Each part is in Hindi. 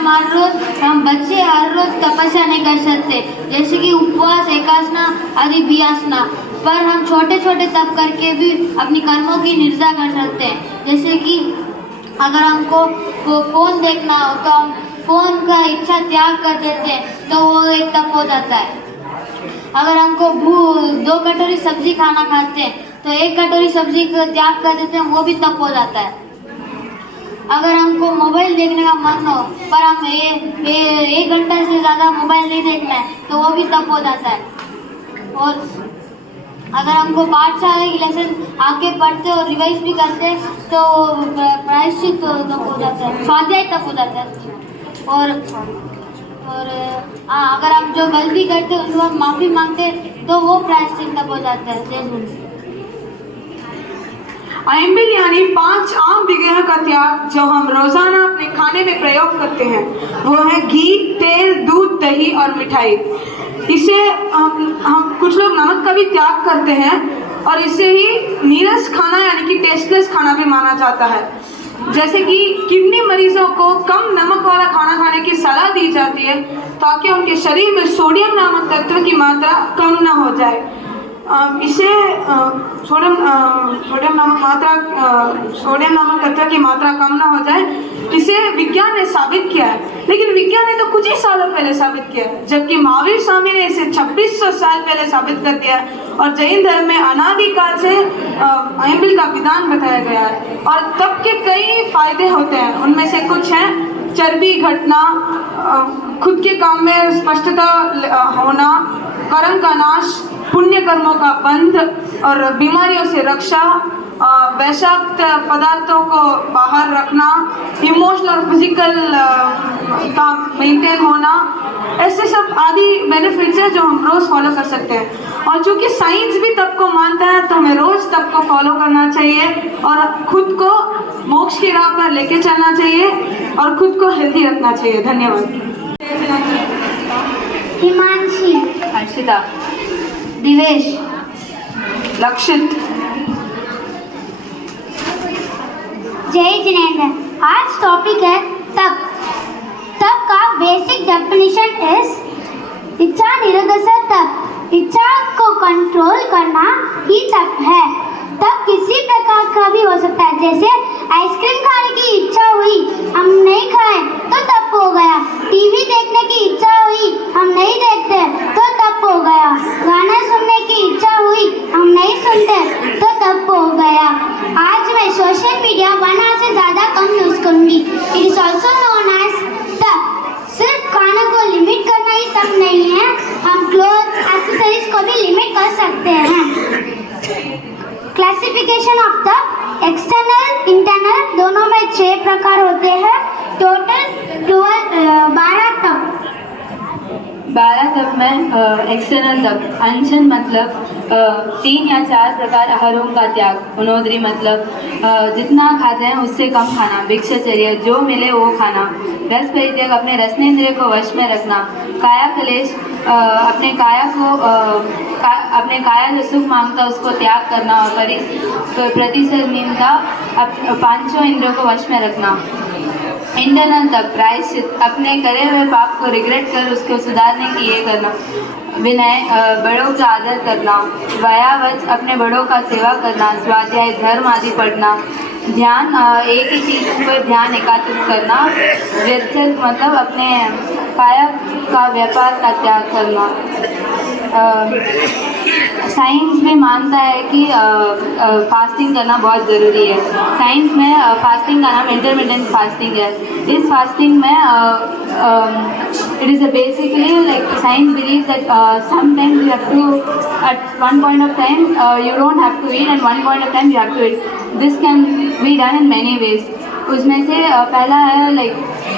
हम बच्चे हर रोज तपस्या नहीं कर सकते, जैसे कि उपवास, एकासना आदि बियासना, पर हम छोटे छोटे तप करके भी अपनी कर्मों की निर्जा कर सकते हैं। जैसे कि अगर हमको फोन देखना हो तो हम फोन का इच्छा त्याग कर देते हैं, तो वो एक तप हो जाता है। अगर हमको 2 कटोरी सब्जी खाना खाते हैं तो 1 कटोरी सब्जी का त्याग कर देते हैं, वो भी तप हो जाता है। अगर हमको मोबाइल देखने का मन हो पर हम 1 घंटा से ज़्यादा मोबाइल नहीं देखना है, तो वो भी तप हो जाता है। और अगर हमको पाठशाला की लेसन आके पढ़ते और रिवाइज भी करते तो प्रायश्चित तप हो जाता है, स्वाध्याय तप हो जाता है। और अगर हम जो गलती करते हैं उसको माफ़ी मांगते तो वो प्रायश्चित तप हो जाता है। जय गुरु। अयंबिल यानी 5 आम विग्रह का त्याग जो हम रोजाना अपने खाने में प्रयोग करते हैं, वो है घी, तेल, दूध, दही और मिठाई। इसे हम कुछ लोग नमक का भी त्याग करते हैं और इसे ही नीरस खाना यानी कि टेस्टलेस खाना भी माना जाता है। जैसे कि किडनी मरीजों को कम नमक वाला खाना खाने की सलाह दी जाती है ताकि उनके शरीर में सोडियम नामक तत्व की मात्रा कम ना हो जाए। इसे सोडियम नामक तत्व की मात्रा कम ना हो जाए, इसे विज्ञान ने साबित किया है। लेकिन विज्ञान ने तो कुछ ही सालों पहले साबित किया है, जबकि महावीर स्वामी ने इसे 2600 साल पहले साबित कर दिया है। और जैन धर्म में अनादिकाल से अयंबिल का विधान बताया गया है। और तप के कई फायदे होते हैं, उनमें से कुछ हैं चर्बी घटना, खुद के काम में स्पष्टता होना, कर्म का नाश, पुण्य कर्मों का बंध और बीमारियों से रक्षा, वैषाक्त पदार्थों को बाहर रखना, इमोशनल और फिजिकल का मेंटेन होना, ऐसे सब आदि बेनिफिट्स हैं जो हम रोज फॉलो कर सकते हैं। और चूंकि साइंस भी तप को मानता है तो हमें रोज तप को फॉलो करना चाहिए और खुद को मोक्ष की राह पर लेके चलना चाहिए और खुद को हेल्दी रखना चाहिए। धन्यवाद। हिमांशी, हर्षिता, दिवेश, लक्षित, जय जिनेंद्र। आज टॉपिक है तप। तप का बेसिक डेफिनेशन इज इच्छा निरोध तप। इच्छा को कंट्रोल करना ही तप है। तप किसी प्रकार का भी हो सकता है, जैसे आइसक्रीम खाने की इच्छा हुई, हम नहीं खाए तो तप हो गया। टीवी देखने की इच्छा हुई, हम नहीं देखते तो तप हो गया। गाना सुनने की इच्छा हुई, हम नहीं सुनते तो तप हो गया। आज मैं सोशल मीडिया 1 आवर से ज़्यादा कम यूज़ करूँगी। It is also known as tap. सिर्फ खाने को लिमिट करना ही तप नहीं है, हम क्लोथ, एक्सेसरीज को भी लिमिट कर सकते हैं। क्लासिफिकेशन ऑफ तप, एक्सटर्नल, इंटरनल दोनों में 6 प्रकार होते हैं। टोटल 12 तप। 12 तप में एक्सटर्नल तप, अनशन मतलब 3 या 4 प्रकार आहारों का त्याग, उनोदरी मतलब जितना खाते हैं उससे कम खाना, भिक्षाचर्य जो मिले वो खाना, रस परित्याग अपने रसनेंद्रिय को वश में रखना, काया कलेश अपने काया जो सुख मांगता उसको त्याग करना और प्रतिसंगिता पांचों इंद्रियों को वश में रखना। इंटरनल तप, प्रायश्चित अपने करे हुए पाप को रिग्रेट कर उसको सुधारने की ये करना, विनय बड़ों का आदर करना, व्यायावच अपने बड़ों का सेवा करना, स्वाध्याय धर्म आदि पढ़ना, ध्यान एक ही चीज़ पर ध्यान एकाग्रित करना, व्यर्थक मतलब अपने काया का व्यापार का त्याग करना। साइंस में मानता है कि फास्टिंग करना बहुत ज़रूरी है। साइंस में फास्टिंग का नाम इंटरमिटेंट फास्टिंग है। इस फास्टिंग में it is basically like science believe that sometimes you have to at one point of time you don't have to eat and one point of time you have to eat. This can be done in many ways. उसमें से पहला है like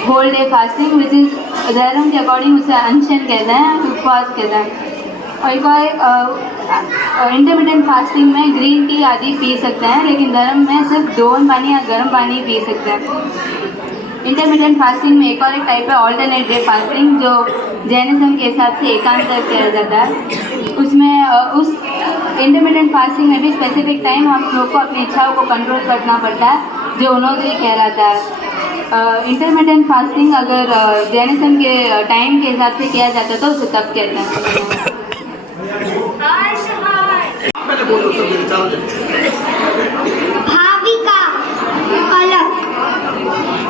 whole day fasting which is धर्म के अकॉर्डिंग उसे अनशन कहते हैं, उपवास कहते हैं। और एक और इंटरमिटेंट फास्टिंग में ग्रीन टी आदि पी सकते हैं, लेकिन धर्म में सिर्फ दोन पानी या गर्म पानी पी सकते हैं। इंटरमिटेंट फास्टिंग में एक और एक टाइप है ऑल्टरनेट डे फास्टिंग, जो जैनिज्म के हिसाब से एकांतर किया जाता है। उसमें उस इंटरमिटेंट फास्टिंग में भी स्पेसिफिक टाइम हम लोग को अपनी इच्छाओं को कंट्रोल करना पड़ता है, जो उनोदरी कहलाता है। इंटरमिटेंट फास्टिंग अगर जैनिज्म के टाइम के हिसाब से किया जाता तो उसे तप कहते हैं। भाविका, अलग,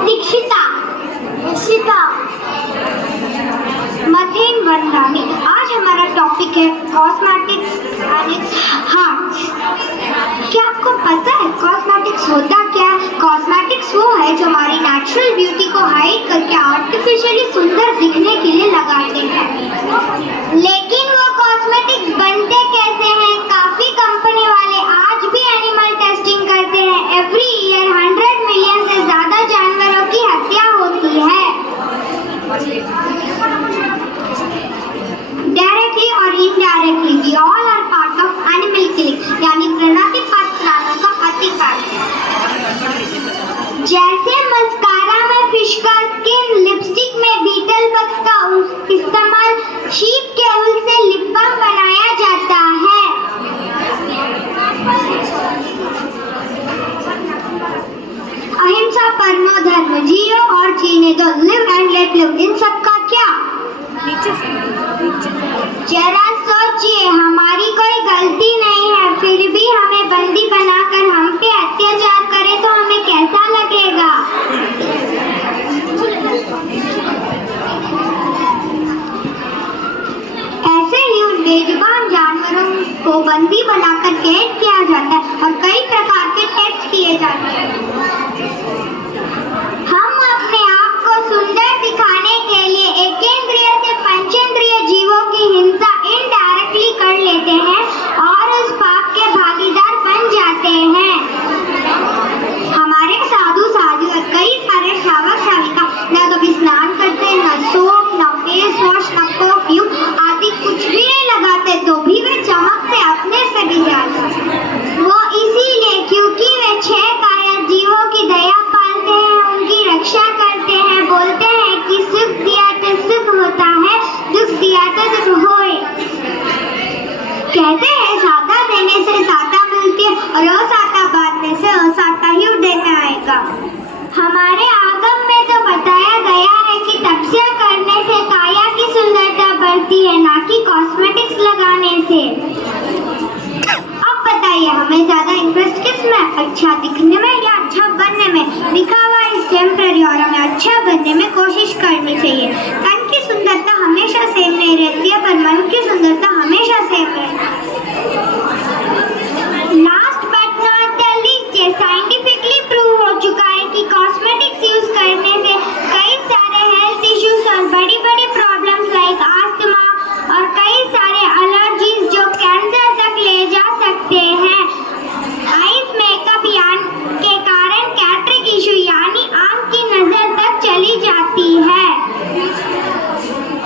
दीक्षिता, मथेन वनरानी। आज हमारा टॉपिक है कॉस्मेटिक्स एंड इट्स हार्म्स। क्या आपको पता है कॉस्मेटिक्स होता क्या है? कॉस्मेटिक्स वो है जो हमारी नेचुरल ब्यूटी को हाइड करके आर्टिफिशियली सुंदर दिखने के लिए लगाते हैं। लेकिन वो कॉस्मेटिक्स बनते कैसे हैं? काफी कंपनी वाले आज भी एनिमल टेस्टिंग करते हैं। एवरी ईयर 100 मिलियन से ज्यादा जानवरों की हत्या होती है, डायरेक्टली और indirectly. We all are part of animal killing, यानी प्रणतिपात प्राणों का अतिपात। जैसे मस्कारा में फिश का स्किन, लिपस्टिक में बीटल बग्स का इस्तेमाल, शीप के ऊल से लिप बाम बनाया जाता है। अहिंसा परमो धर्म, जियो और जीने दो, लिव एंड लेट लिव। इन सब का क्या? जरा सोचिए, हमारी कोई गलती नहीं है, फिर भी हमें बंदी बनाकर हम पे अत्याचार करे तो हमें कैसा लगेगा? ऐसे ही उन बेजुबान जानवरों को बंदी बनाकर कैद किया जाता है और कई प्रकार के टेस्ट किए जाते हैं। हम अपने आप को सुंदर दिखाने के लिए एकेंद्रिय से पंचेंद्रिय जीवों की हिंसा इनडायरेक्टली कर लेते हैं और उस पाप के भागीदार बन जाते हैं। हमारे साधु साधु और कई सारे श्रावक श्राविका न कभी स्नान करते, न सोप, न फेस वॉश, न परफ्यूम आदि कुछ भी नहीं लगाते, तो भी वे चमकते अपने से भी ज्यादा। वो इसीलिए क्योंकि वे 6 काया जीवों की दया पालते हैं, उनकी रक्षा करते हैं। बोलते हैं कि सुख दिया तो सुख होता है, दुख दिया तो दुख होए। कहते हैं साता देने से साता मिलती है और असाता बांधने से असाता ही देने आएगा। हमारे आगम में तो बताया गया है कि तपस्या करने से काया की सुंदरता बढ़ती है, ना कि कॉस्मेटिक्स लगाने से। अब बताइए, हमें ज्यादा इंटरेस्ट किस में? अच्छा दिखने में या अच्छा बनने में? दिखावा इस टेम्पररी और हमें अच्छा बनने में कोशिश करनी चाहिए। तन की सुंदरता हमेशा सेम नहीं रहती है, पर मन की सुंदरता हमेशा सेम रहती है। Last but not the least, ये साइंटिफिकली प्रूव हो चुका है कि कॉस्मेटिक्स यूज करने से कई सारे हेल्थ इश्यूज और बड़ी बड़ी प्रॉब्लम्स लाइक आस्थमा और कई सारे एलर्जीज जो कैंसर तक ले जा सकते हैं। आइज मेकअप के कारण कैटरेक्ट इशू यानी आंख की नजर तक चली जाती है।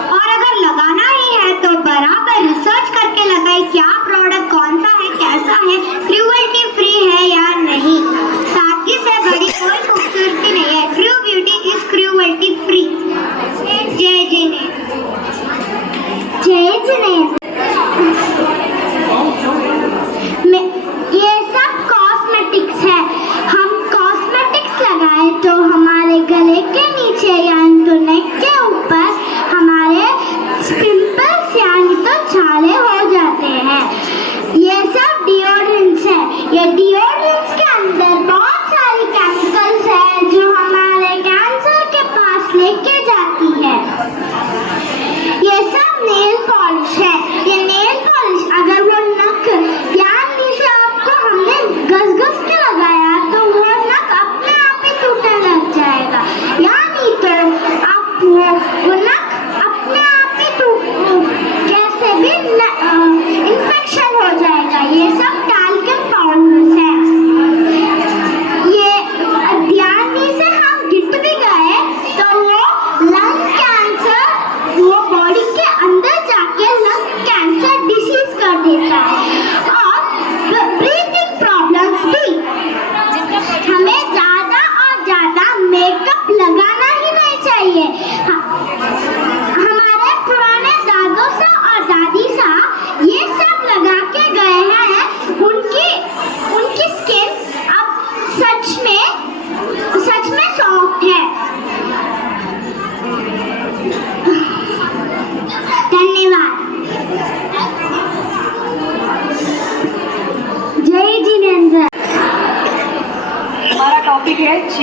और अगर लगाना ही है तो बराबर रिसर्च करके लगाए, क्या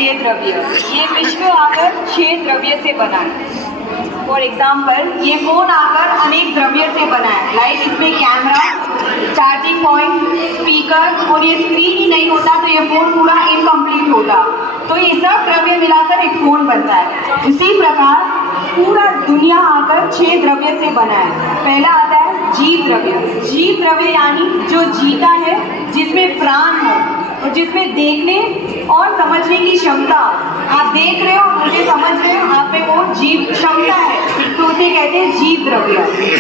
6 द्रव्य। ये विश्व आकर 6 द्रव्य से बना है। फॉर एग्जाम्पल, ये फोन आकर अनेक द्रव्य से बना है। लाइक इसमें कैमरा, चार्जिंग पॉइंट, स्पीकर और ये स्क्रीन ही नहीं होता तो ये फोन पूरा इनकम्प्लीट होता। तो ये सब द्रव्य मिलाकर एक फोन बनता है। उसी प्रकार पूरा दुनिया आकर 6 द्रव्य से बना है। पहला आता है जीव द्रव्य। जीव द्रव्य यानी जो जीता है, जिसमें प्राण हो और जिसमें देखने और समझने की क्षमता। आप देख रहे हो, मुझे समझ रहे हो, आप में वो जीव क्षमता है, तो उसे कहते हैं जीव द्रव्य।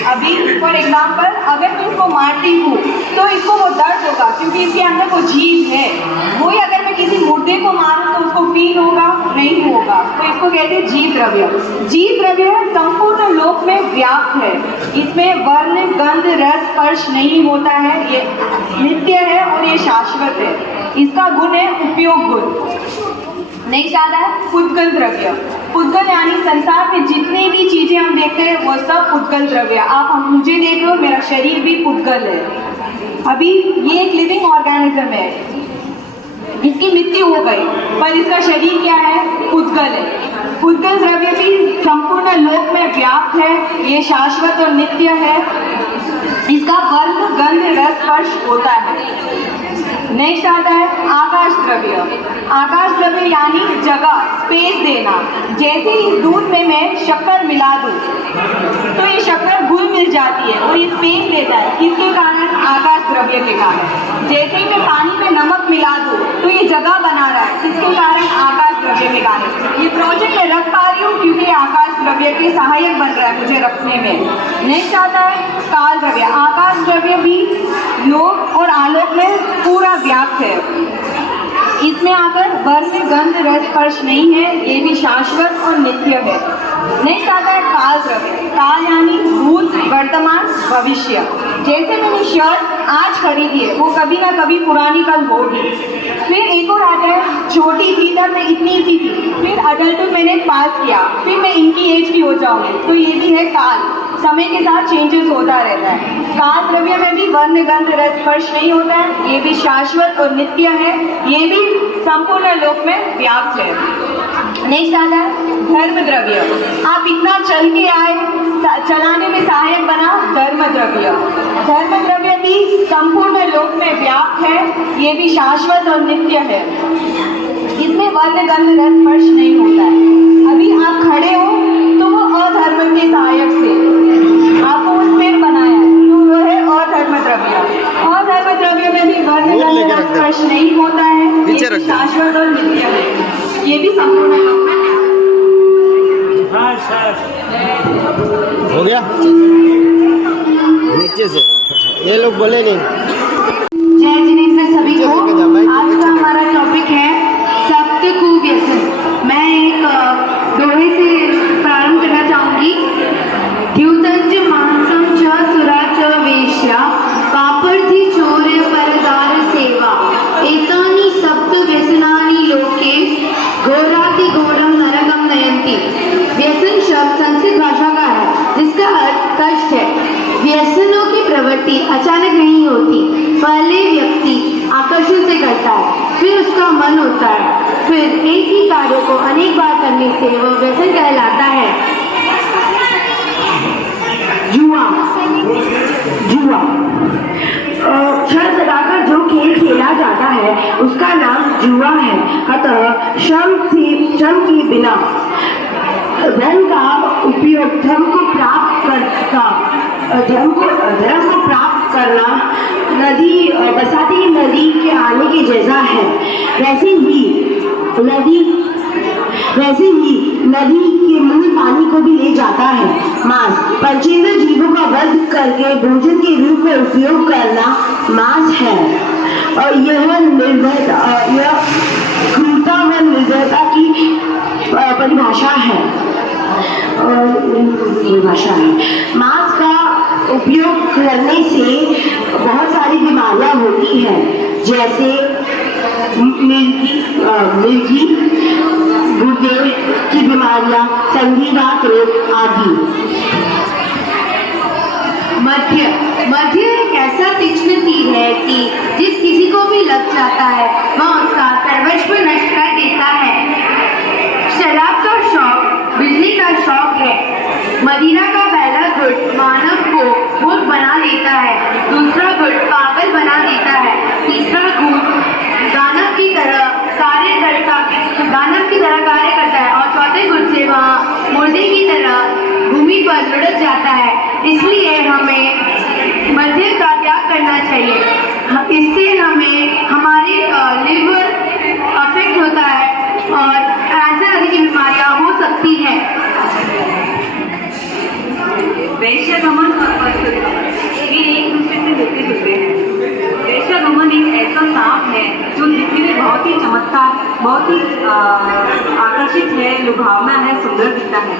अभी फॉर एग्जाम्पल, अगर मैं इसको मारती हूँ तो इसको वो दर्द होगा क्योंकि इसके अंदर वो जीव है। वही अगर मैं किसी मुर्दे को मारूं तो उसको फील होगा? नहीं होगा। तो इसको कहते हैं जीव द्रव्य। जीव द्रव्य संपूर्ण लोक में व्याप्त है। इसमें वर्ण, गंध, रस, स्पर्श नहीं होता है। ये नित्य है और ये शाश्वत है। इसका गुण है उपयोग गुण। नेक्स्ट आता है पुद्गल द्रव्य। पुद्गल यानी संसार में जितनी भी चीजें हम देखते हैं वो सब पुद्गल द्रव्य। आप मुझे देख रहे हो, मेरा शरीर भी पुद्गल है। अभी ये एक लिविंग ऑर्गेनिज्म है, इसकी मृत्यु हो गई पर इसका शरीर क्या है? पुद्गल है। पुद्गल द्रव्य भी संपूर्ण लोक में व्याप्त है। ये शाश्वत और नित्य है। इसका वर्ण, गंध, रस, स्पर्श होता है। नेक्स्ट आता है आकाश द्रव्य। आकाश द्रव्य यानी जगह, स्पेस देना। जैसे इस दूध में मैं शक्कर मिला दूं तो ये शक्कर घुल मिल जाती है और ये स्पेस देता है। किसके कारण? आकाश द्रव्य के कारण। जैसे ही मैं पानी में नमक मिला दूं तो ये जगह बना रहा है। किसके कारण? आकाश द्रव्य के कारण। ये प्रोजेक्ट में रख पा रही हूँ क्योंकि आकाश द्रव्य के सहायक बन रहा है मुझे रखने में। नेक्स्ट आता है काल द्रव्य। आकाश द्रव्य भी लोक और आलोक में पूरा व्याप्त है। इसमें आकर वर्ण, गंध, रस, स्पर्श नहीं है। ये भी शाश्वत और नित्य है। नेक्स्ट आता है काल द्रव्य। काल यानी भूत, वर्तमान, भविष्य। जैसे मैंने शर्ट आज खरीदी है वो कभी ना कभी पुरानी कल होगी। फिर एक और आता है छोटी थी तब मैं इतनी सी थी, फिर अडल्टहुड मैंने पास किया, फिर मैं इनकी एज की हो जाऊंगी। तो ये भी है काल, समय के साथ चेंजेस होता रहता है। काल द्रव्य में भी वर्ण, गंध, रस, स्पर्श नहीं होता है। ये भी शाश्वत और नित्य है। ये भी संपूर्ण लोक में व्याप्त है। नेक्स्ट आता है धर्म द्रव्य। आप इतना चल के आए, चलाने में सहायक बना धर्म द्रव्य। धर्म द्रव्य भी संपूर्ण लोक में व्याप्त है। ये भी शाश्वत और नित्य है। इसमें वर्ण, गंध, रस, स्पर्श नहीं होता है। अभी आप खड़े हो तो वो अधर्म के सहायक से आपको उस पेड़ बनाया तो वो है अधर्म द्रव्य। अधर्म द्रव्य में भी वर्ण, गंध, रस, स्पर्श नहीं होता है। ये भी शाश्वत और नित्य है। ये भी संपूर्ण लोक में हो गया। नीचे से ये लोग बोले नहीं। जय जिनेन्द्र सभी को। आज का हमारा टॉपिक है सप्त कुव्यसन। मैं एक दोहे से प्रारंभ करना चाहूंगी। द्युतंच मांसम च सुरा च वेश्या पापर्थी चौर्य परदार सेवा एतानि सप्त व्यसनानि लोके घोराति घोरम नरकम नयन्ति। व्यसन शब्द संस्कृत भाषा का है जिसका अर्थ कष्ट है। व्यसनों की प्रवृत्ति अचानक नहीं होती। पहले व्यक्ति आकर्षण से करता है, फिर उसका मन होता है, फिर एक ही कार्य को अनेक बार करने से वह व्यसन कहलाता है। जुआ। जुआ क्षण सदाकर जो खेल खेला जाता है उसका नाम जुआ है। अतः श्रम की बिना धन का उपयोग धर्म को प्राप्त करना नदी बरसाती नदी के आने के जैसा है। वैसे ही नदी के मूल पानी को भी ले जाता है। मांस पंचेंद्र जीवों का वध करके भोजन के रूप में उपयोग करना मांस है। और यह क्रूरता व निर्दयता की परिभाषा है। मांस का उपयोग करने से बहुत सारी बीमारियां होती हैं, जैसे मिर्गी, गुर्दे की बीमारियां, संधिवात रोग आदि। मध्य एक ऐसा तीक्ष्ण तीर है कि जिस किसी को भी लग जाता है वह उसका सर्वस्व नष्ट कर देता है। शराब का शौक बिजली का शौक है। मदिरा का पहला घुट मानव को मूर्ख बना देता है, दूसरा घुट पागल बना देता है, तीसरा घुट दानव की तरह कार्य करता है और चौथे घुट से वह मुर्दे की तरह भूमि पर लुढ़क जाता है। इसलिए हमें मद्य का त्याग करना चाहिए। इससे हमें हमारे लिवर अफेक्ट होता है और कैंसर आदि की बीमारियां हो सकती हैं। वैश्यगमन और ये एक दूसरे से मिलते जुलते हैं। वैश्यगमन एक ऐसा सांप है जो दिखने में बहुत ही चमत्कार, बहुत ही आकर्षित है, लुभावना है, सुंदर दिखता है।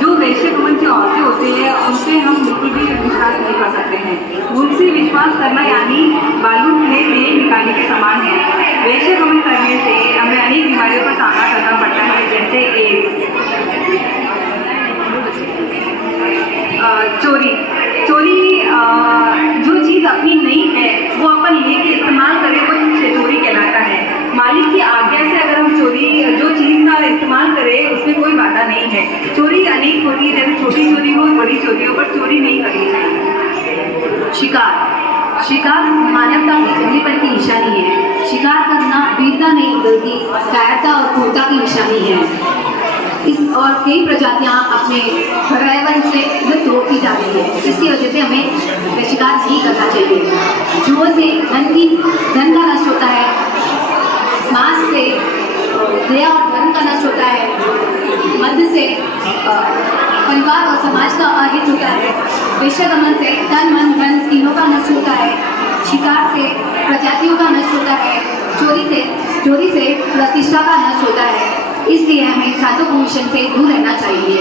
जो वैश्यगमन की औरतें होती हैं उनसे हम बिल्कुल भी विश्वास नहीं कर सकते हैं। उनसे विश्वास करना यानी बालू में तेल निकालने के समान है। वैश्यगमन करने से हमें अनेक बीमारियों का सामना करना पड़ता है, जैसे एड्स, चोरी जो चीज़ अपनी नहीं है वो अपन लेके इस्तेमाल करें वो चोरी कहलाता है। मालिक की आज्ञा से अगर हम जो चीज़ का इस्तेमाल करें उसमें कोई बाधा नहीं है। चोरी अनेक होती है, जैसे छोटी चोरी हो बड़ी चोरी हो, पर चोरी नहीं करनी चाहिए। शिकार मानवता की जंगलीपन की निशानी है। शिकार करना वीरता नहीं बल्कि कायरता और क्रूरता की निशानी है। और कई प्रजातियां अपने पर्यावरण से लुप्त होती जा रही है। इसकी वजह से हमें शिकार नहीं करना चाहिए। जुओं से धन का नष्ट होता है, मांस से दया और धर्म का नष्ट होता है, मद्य से परिवार और समाज का अहित होता है, वेश्यागमन से तन मन धन तीनों का नष्ट होता है, शिकार से प्रजातियों का नष्ट होता है, चोरी से प्रतिष्ठा का नष्ट होता है। इसलिए हमें साधु भूषण से दूर रहना चाहिए।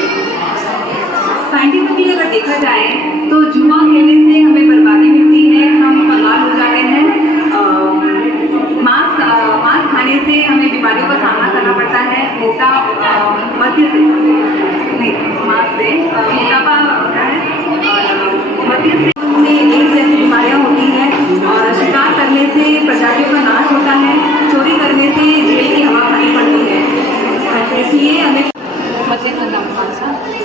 साइंटिफिकली अगर देखा जाए तो जुआ खेलने से हमें बर्बादी मिलती है, हम कंगाल हो जाते हैं। मांस खाने से हमें बीमारियों का सामना करना पड़ता है। मद्य से नहीं, मांस से मोटापा होता है, मद्य से एक जैसी बीमारियाँ होती हैं, और शिकार करने से प्रजातियों का नाश होता है, चोरी करने से जेल की हवा खानी पड़ती है। इसलिए हमें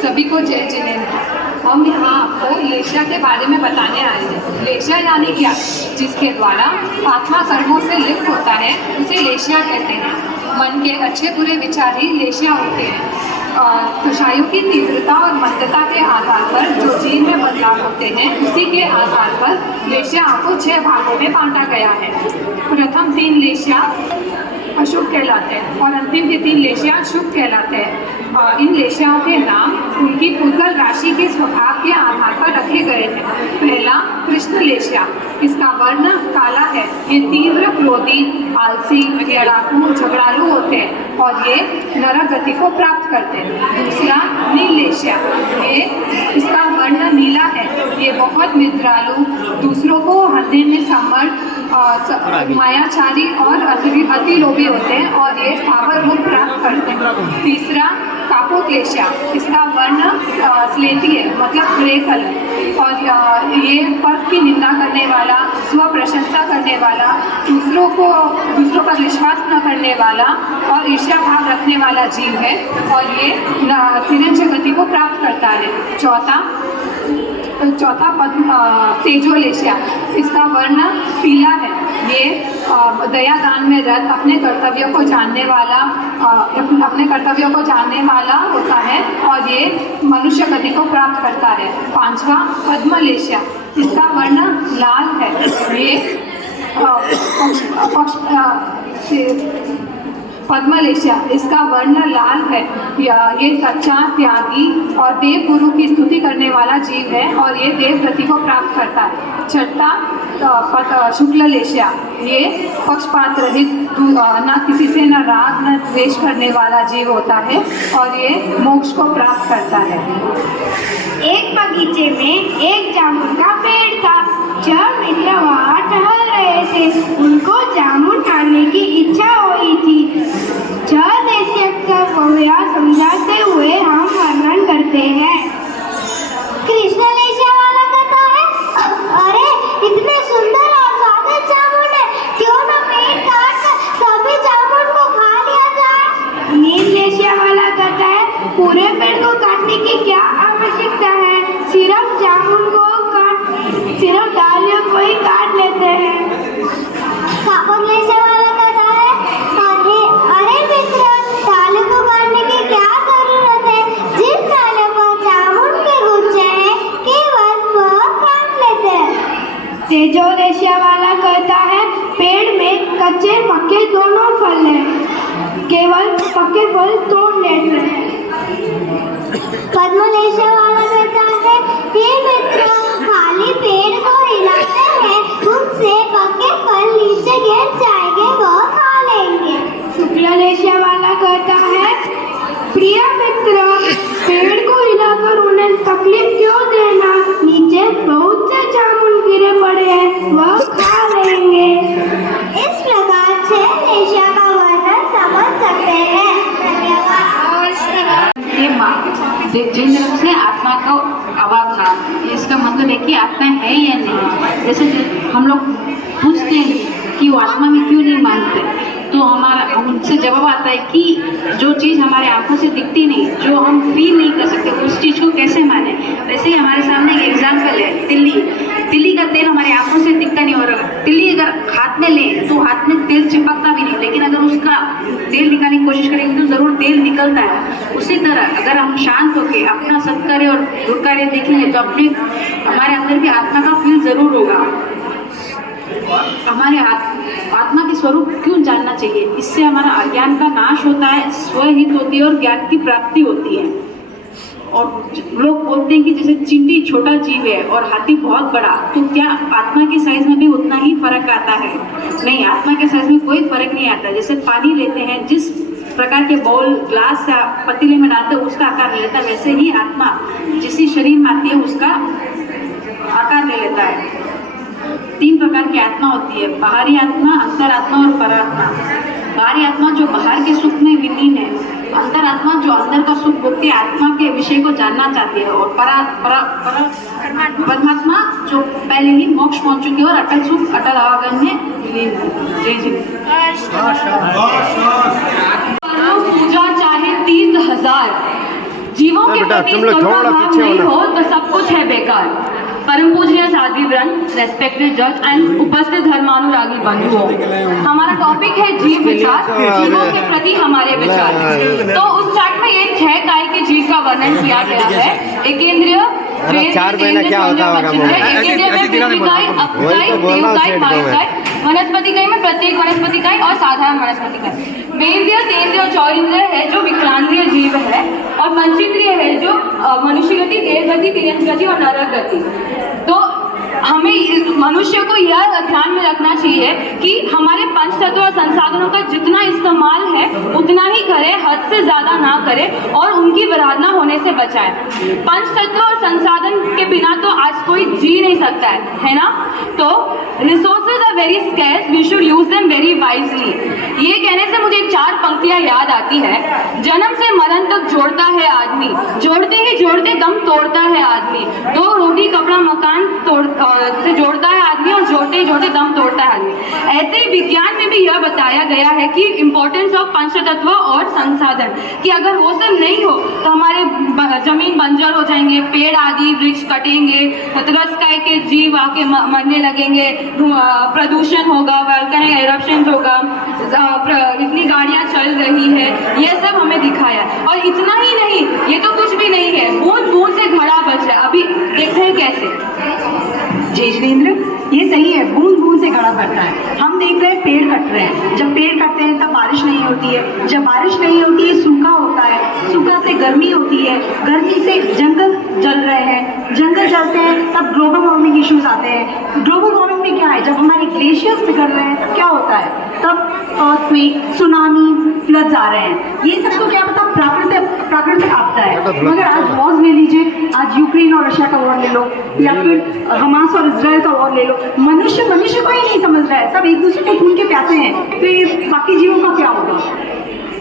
सभी को जय जिनेंद्र। हम यहाँ आपको लेशा के बारे में बताने आए हैं। लेशा यानी क्या? जिसके द्वारा आत्मा कर्मों से लिप्त होता है उसे लेशा कहते हैं। मन के अच्छे बुरे विचार ही लेशा होते हैं। कषायों की तीव्रता और मंदता के आधार पर जो जीव में बदलाव होते हैं उसी के आधार पर लेशा को 6 भागों में बांटा गया है। प्रथम 3 लेशा अशुभ कहलाते हैं और अंतिम के 3 लेशिया शुभ कहलाते हैं। इन लेशियाओं के नाम उनकी पूर्वल राशि के स्वभाव के आधार पर रखे गए हैं। पहला कृष्ण लेशिया, इसका वर्ण काला है। ये तीव्र क्रोधी, आलसी, लड़ाकू, झगड़ालू होते हैं और ये नरक गति को प्राप्त करते हैं। दूसरा नील लेशिया, इसका वर्ण नीला है। ये बहुत मित्रालु, दूसरों को हंसने में समर्थ, मायाचारी और अति लोभी होते हैं और ये स्थावर रूप प्राप्त करते हैं। तीसरा कापोक्लेशिया, इसका वर्ण स्लेटी है, मतलब ग्रे कलर, और ये पद की निंदा करने वाला, स्व प्रशंसा करने वाला, दूसरों पर विश्वास न करने वाला और ईर्ष्या भाव रखने वाला जीव है और ये तिरंज गति को प्राप्त करता है। चौथा तेजोलेशिया, इसका वर्ण पीला है। ये दया दान में रत, अपने कर्तव्यों को जानने वाला होता है और ये मनुष्य गति को प्राप्त करता है। 5वां पद्मलेशिया, इसका वर्ण लाल है। ये पद्मलेशिया, इसका वर्ण लाल है। ये सच्चा, त्यागी और देव गुरु की स्तुति करने वाला जीव है और ये देव गति को प्राप्त करता है। 6वां शुक्ललेशिया, ये पक्षपात रहित, न किसी से न राग न द्वेष करने वाला जीव होता है और ये मोक्ष को प्राप्त करता है। एक बगीचे में एक जामुन का पेड़ था। जब मित्र वहाँ टहल रहे थे उनको जामुन खाने की इच्छा हुई थी। समझाते हुए हम वर्णन करते हैं। कृष्ण लेशिया वाला कहता है, अरे इतने काटने की क्या आवश्यकता है? सिर्फ जामुन को सिर्फ डालियों को ही काट लेते हैं। कापक लेने वाला कहता है, अरे मित्र, डालियों को काटने की क्या जरूरत है? जिन डालियों पर जामुन के गुच्छे हैं, केवल वह काट लेते हैं। तेजोलेशिया वाला कहता है, पेड़ में कच्चे पक्के दोनों फल हैं, केवल पक्के फल तोड़ लेते हैं। पद्मलेशिया वाला कहता है, हे मित्र, खाली पेड़ को हिलाते हैं, उनसे पक्के फल नीचे गिर जाएंगे, वो खा लेंगे। शुक्ललेशिया वाला कहता है, प्रिय मित्र, पेड़ को हिलाकर उन्हें तकलीफ क्यों देना? नीचे बहुत से जामुन गिरे पड़े हैं, वह खा लेंगे। इस प्रकार से लेशिया का वर्णन समझ सकते हैं। जिन रूप से आत्मा का अभाव था, इसका मतलब है कि आत्मा है या नहीं। जैसे हम लोग पूछते हैं कि वो आत्मा में क्यों नहीं मानते, तो हमारा उनसे जवाब आता है कि जो चीज़ हमारे आंखों से दिखती नहीं, जो हम फील नहीं कर सकते, उस चीज़ को कैसे माने। वैसे ही हमारे सामने एक एग्जाम्पल है, तिल्ली का तेल हमारे आंखों से दिखता नहीं, और तिल्ली अगर हाथ में ले तो हाथ में तेल चिपकता भी नहीं, लेकिन अगर उसका तेल निकालने की कोशिश करेंगे तो ज़रूर तेल निकलता है। उसी तरह अगर हम शांत होकर अपना सत्कार्य और दुर्कार्य देखेंगे तो हमारे अंदर भी आत्मा का फील ज़रूर होगा। हमारे आत्मा के स्वरूप क्यों जानना चाहिए? इससे हमारा अज्ञान का नाश होता है, स्वहित होती है और ज्ञान की प्राप्ति होती है। और लोग बोलते हैं कि जैसे चींटी छोटा जीव है और हाथी बहुत बड़ा, तो क्या आत्मा के साइज में भी उतना ही फर्क आता है? नहीं, आत्मा के साइज में कोई फर्क नहीं आता। जैसे पानी लेते हैं, जिस प्रकार के बाउल, ग्लास या पतीले में डालते हैं उसका आकार ले लेता है, वैसे ही आत्मा जिस शरीर में आती है उसका आकार ले लेता है। 3 प्रकार की आत्मा होती है, बाहरी आत्मा, अंतरात्मा और परात्मा। बाहरी आत्मा जो बाहर के सुख में विलीन है, अंतरात्मा जो अंदर का सुख भोगती है, आत्मा के विषय को जानना चाहती है, और परमात्मा जो पहले ही मोक्ष पहुंच चुकी है और अटल सुख, अटल आवागमन में विलीन है। जय जी। पूजा चाहे 30,000 जीवों के प्रति करुणा भाव नहीं हो तो सब कुछ है बेकार। परम पूजनीय साध्वी वृंद, रेस्पेक्टेड जज एंड उपस्थित धर्मानुरागी बंधुओं, हमारा टॉपिक है जीव विचार, जीवों के प्रति हमारे विचार। तो उस चार्ट में ये 6 काय के जीव का वर्णन किया गया है। एकेंद्रिय, वनस्पति काय में प्रत्येक वनस्पति काय और साधारण वनस्पति काय। वेद्य, तेन्द्रिय और चौरिंद्रिय है जो विकलांद्रिय जीव है, और पंचेंद्रिय है जो मनुष्य गति, देव गति, तिर्यंत गति और नरक गति। तो हमें मनुष्य को यह ध्यान में रखना चाहिए कि हमारे पंच तत्व और संसाधनों का जितना इस्तेमाल है उतना ही करें, हद से ज़्यादा ना करें और उनकी विराधना होने से बचाएं। पंच तत्व और संसाधन के बिना तो आज कोई जी नहीं सकता है ना। तो resources are very scarce, we should use them very wisely. ये कहने से मुझे 4 पंक्तियां याद आती है। जन्म से मरण तक जोड़ता है आदमी, जोड़ते ही जोड़ते दम तोड़ता है आदमी। 2 रोटी कपड़ा मकान से जोड़ता है आदमी, और जोड़ते ही जोड़ते दम तोड़ता है आदमी। ऐसे ही विज्ञान में भी यह बताया गया है कि इम्पोर्टेंस ऑफ पंचतत्व और संसाधन, कि अगर वो सब नहीं हो तो हमारे जमीन बंजर हो जाएंगे, पेड़ आदि वृक्ष कटेंगे, तरस्काय के जीव आके मरने लगेंगे, प्रदूषण होगा, वोल्केनिक एरप्शंस होगा, इतनी गाड़ियां चल रही है, ये सब हमें दिखाया। और इतना ही नहीं, ये तो कुछ भी नहीं है, बूंद बूंद से घड़ा बच रहा है। अभी देखते हैं कैसे। जय जिनेंद्र, ये सही है, बूंद बूंद से घड़ा भरता है। हम देख रहे हैं पेड़ कट रहे हैं, जब पेड़ कटते हैं तब बारिश नहीं होती है, जब बारिश नहीं होती है सूखा होता है, सूखा से गर्मी होती है, गर्मी से जंगल जल रहे हैं, जंगल जलते हैं तब ग्लोबल वार्मिंग इश्यूज आते हैं। ग्लोबल वार्मिंग में क्या है, जब हमारे ग्लेशियर्स पिघल रहे हैं तब क्या होता है, तब अर्थक्वेक, सुनामी, फ्लड्स आ रहे हैं। ये सब तो क्या पता प्राकृतिक आपदा है। मगर आज वॉर ले लीजिए, आज यूक्रेन और रशिया का वॉर ले लो, या फिर हमास और इजराइल का वॉर ले लो, मनुष्य को ही नहीं समझ रहा है, सब एक दूसरे के खून के प्यासे हैं, तो ये बाकी जीवों का क्या होगा।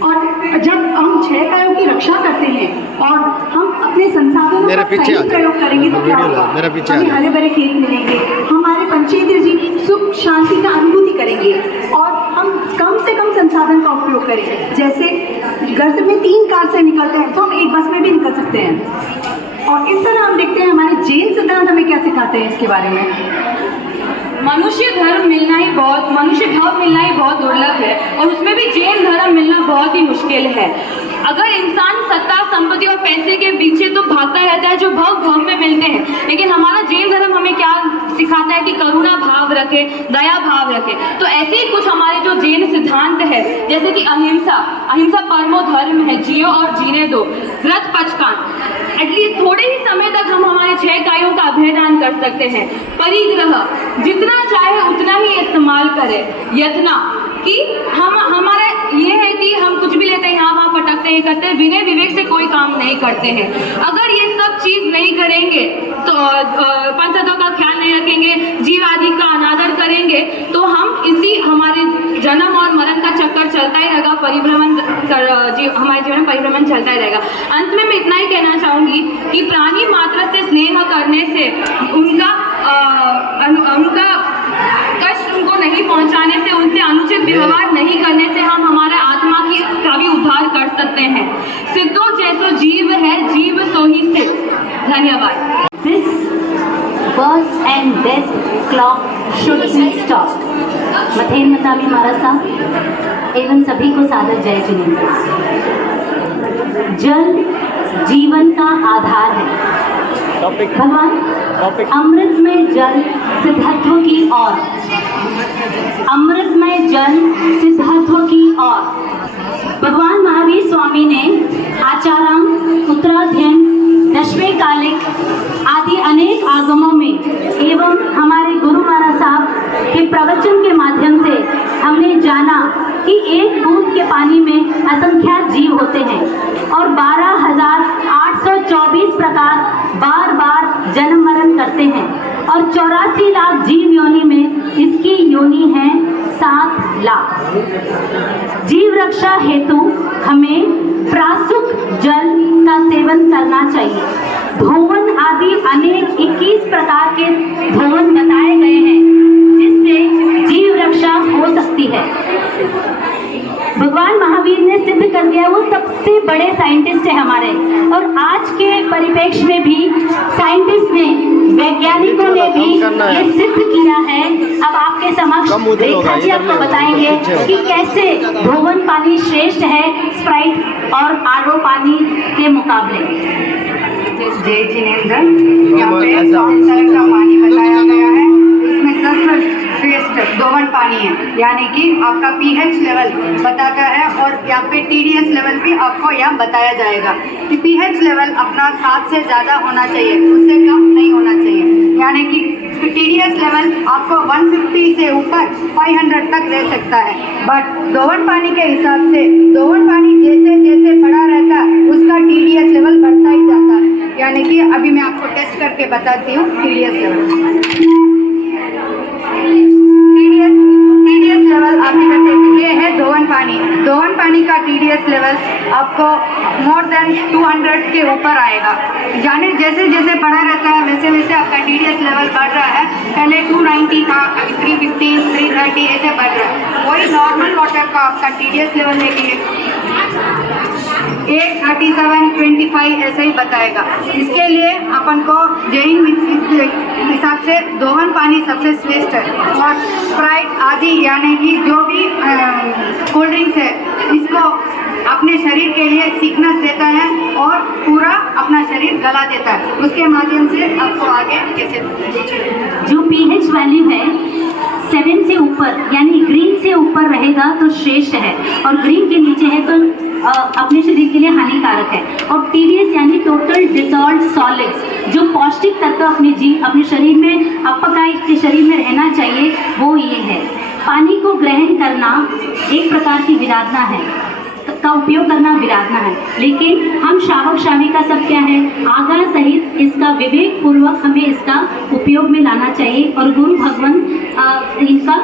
और जब हम 6 कायों की रक्षा करते हैं और हम अपने संसाधनों का सही प्रयोग करेंगे तो क्या होगा, हमें हरे भरे खेत मिलेंगे, हमारे पंचेंद्रिय जी सुख शांति का अनुभूति करेंगे, और हम कम से कम संसाधन का उपयोग करेंगे। जैसे घर से में 3 कार से निकलते हैं तो हम एक बस में भी निकल सकते हैं। और इस तरह हम देखते हैं हमारे जैन सिद्धांत हमें क्या सिखाते हैं इसके बारे में। मनुष्य धर्म मिलना ही बहुत दुर्लभ है और उसमें भी जैन धर्म मिलना बहुत ही मुश्किल है। अगर इंसान सत्ता, संपत्ति और पैसे के पीछे तो भागता रहता है जो भव में मिलते हैं, लेकिन हमारा जैन धर्म हमें क्या सिखाता है कि करुणा भाव रखे, दया भाव रखे। तो ऐसे ही कुछ हमारे जो जैन सिद्धांत है, जैसे कि अहिंसा परमो धर्म है, जियो और जीने दो, व्रत पचकान। एटलीस्ट थोड़े ही समय तक हम हमारे 6 गायों का अभयदान कर सकते हैं। परिग्रह, जितना चाहे उतना ही इस्तेमाल करें। यत्ना कि हमारा ये है कि हम कुछ भी लेते हैं, यहाँ वहाँ पटकते हैं, करते हैं, विनय विवेक से कोई काम नहीं करते हैं। अगर ये सब चीज़ नहीं करेंगे तो पंचतत्व का ख्याल नहीं रखेंगे, जीव आदि का अनादर करेंगे, तो हम इसी हमारे जन्म और मरण का चक्कर चलता ही रहेगा, हमारे जीवन में परिभ्रमण चलता ही रहेगा। अंत में मैं इतना ही कहना चाहूँगी कि प्राणी मात्र से स्नेह करने से उनका कष्ट उनको नहीं पहुंचाने से, उनसे अनुचित व्यवहार नहीं करने से हम हमारे आत्मा का भी उद्धार कर सकते हैं। सिद्धो जैसो जीव है, जीव सो ही सिद्ध। धन्यवाद। This birth and death clock should be stopped. मथेन मताबी महाराज साहब एवं सभी को सादर जय जिनेंद्र। जल जीवन का आधार है। भगवान अमृतमय जल सिद्धार्थों की ओर, अमृतमय जल सिद्धार्थों की ओर। भगवान महावीर स्वामी ने आचारम, उत्तराध्ययन, दशवें कालिक आदि अनेक आगमों में एवं हमारे गुरु महाराज साहब के प्रवचन के माध्यम से हमने जाना कि एक बूंद के पानी में असंख्यात जीव होते हैं और 12,824 प्रकार बार बार जन्म मरण करते हैं और 84 लाख जीव योनि में इसकी योनि है 7 लाख। जीव रक्षा हेतु हमें प्रासुक जल का सेवन करना चाहिए। धोवन आदि अनेक 21 प्रकार के धोवन बताए गए हैं जिससे जीव रक्षा हो सकती है। भगवान महावीर ने सिद्ध कर दिया, वो सबसे बड़े साइंटिस्ट है हमारे। और आज के परिप्रेक्ष्य में भी साइंटिस्ट ने, वैज्ञानिकों ने भी ये सिद्ध किया है। अब आपके समक्ष रेखा जी आपको बताएंगे कि कैसे धोवन पानी श्रेष्ठ है स्प्राइट और आरओ पानी के मुकाबले। जय जिनेंद्र। यहाँ पे कौन सा का पानी बताया गया है, इसमें सबसे श्रेष्ठ धोवन पानी है, यानी कि आपका पीएच लेवल बताता है और यहाँ पे टीडीएस लेवल भी आपको यहाँ बताया जाएगा कि पीएच लेवल अपना 7 से ज़्यादा होना चाहिए, उससे कम नहीं होना चाहिए। यानी कि टीडीएस लेवल आपको 150 से ऊपर 500 तक रह सकता है। बट धोवन पानी के हिसाब से धोवन पानी जैसे जैसे बढ़ा रहता है उसका टीडीएस लेवल बढ़ता ही जाता है। यानी कि अभी मैं आपको टेस्ट करके बताती हूँ टीडीएस लेवल। टीडीएस लेवल आपके बताइए, ये है धोवन पानी। धोवन पानी का टीडीएस लेवल आपको मोर देन 200 के ऊपर आएगा। यानी जैसे जैसे बढ़ा रहता है वैसे वैसे आपका टीडीएस लेवल बढ़ रहा है। पहले 290 था, अभी 315, 330 ऐसे बढ़ रहा है। वही नॉर्मल वाटर का आपका टीडीएस लेवल देखिए 837.25 ऐसे ही बताएगा। इसके लिए अपन को जैन हिसाब से धोवन पानी सबसे श्रेष्ठ है। और स्प्राइट आदि यानी कि जो भी कोल्ड ड्रिंक्स है इसको अपने शरीर के लिए सीकनेस देता है और पूरा अपना शरीर गला देता है। उसके माध्यम से आपको आगे कैसे जो पीएच वैल्यू है 7 से ऊपर यानी ग्रीन से ऊपर रहेगा तो श्रेष्ठ है और ग्रीन के नीचे है तो अपने शरीर के लिए हानिकारक है। और टीडीएस यानी टोटल डिसॉल्व्ड सॉलिड्स, जो पौष्टिक तत्व अपने शरीर में अपकाय के शरीर में रहना चाहिए वो ये है। पानी को ग्रहण करना एक प्रकार की विराधना है, का उपयोग करना विराधना है, लेकिन हम श्रावक श्राविका सब क्या है आज्ञा सहित इसका विवेक पूर्वक हमें इसका उपयोग में लाना चाहिए और गुरु भगवान इनका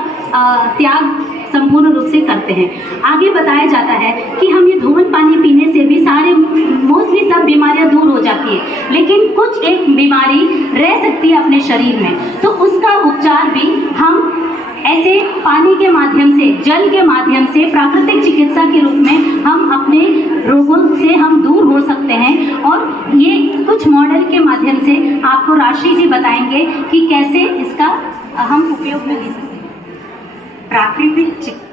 त्याग संपूर्ण रूप से करते हैं। आगे बताया जाता है कि हम ये धोवन पानी पीने से भी सारे मोस्टली सब बीमारियां दूर हो जाती है, लेकिन कुछ एक बीमारी रह सकती है अपने शरीर में, तो उसका उपचार भी हम ऐसे पानी के माध्यम से, जल के माध्यम से प्राकृतिक चिकित्सा के रूप में हम अपने रोगों से हम दूर हो सकते हैं। और ये कुछ मॉडल के माध्यम से आपको राशि जी बताएंगे कि कैसे इसका हम उपयोग में ले सकते हैं। प्राकृतिक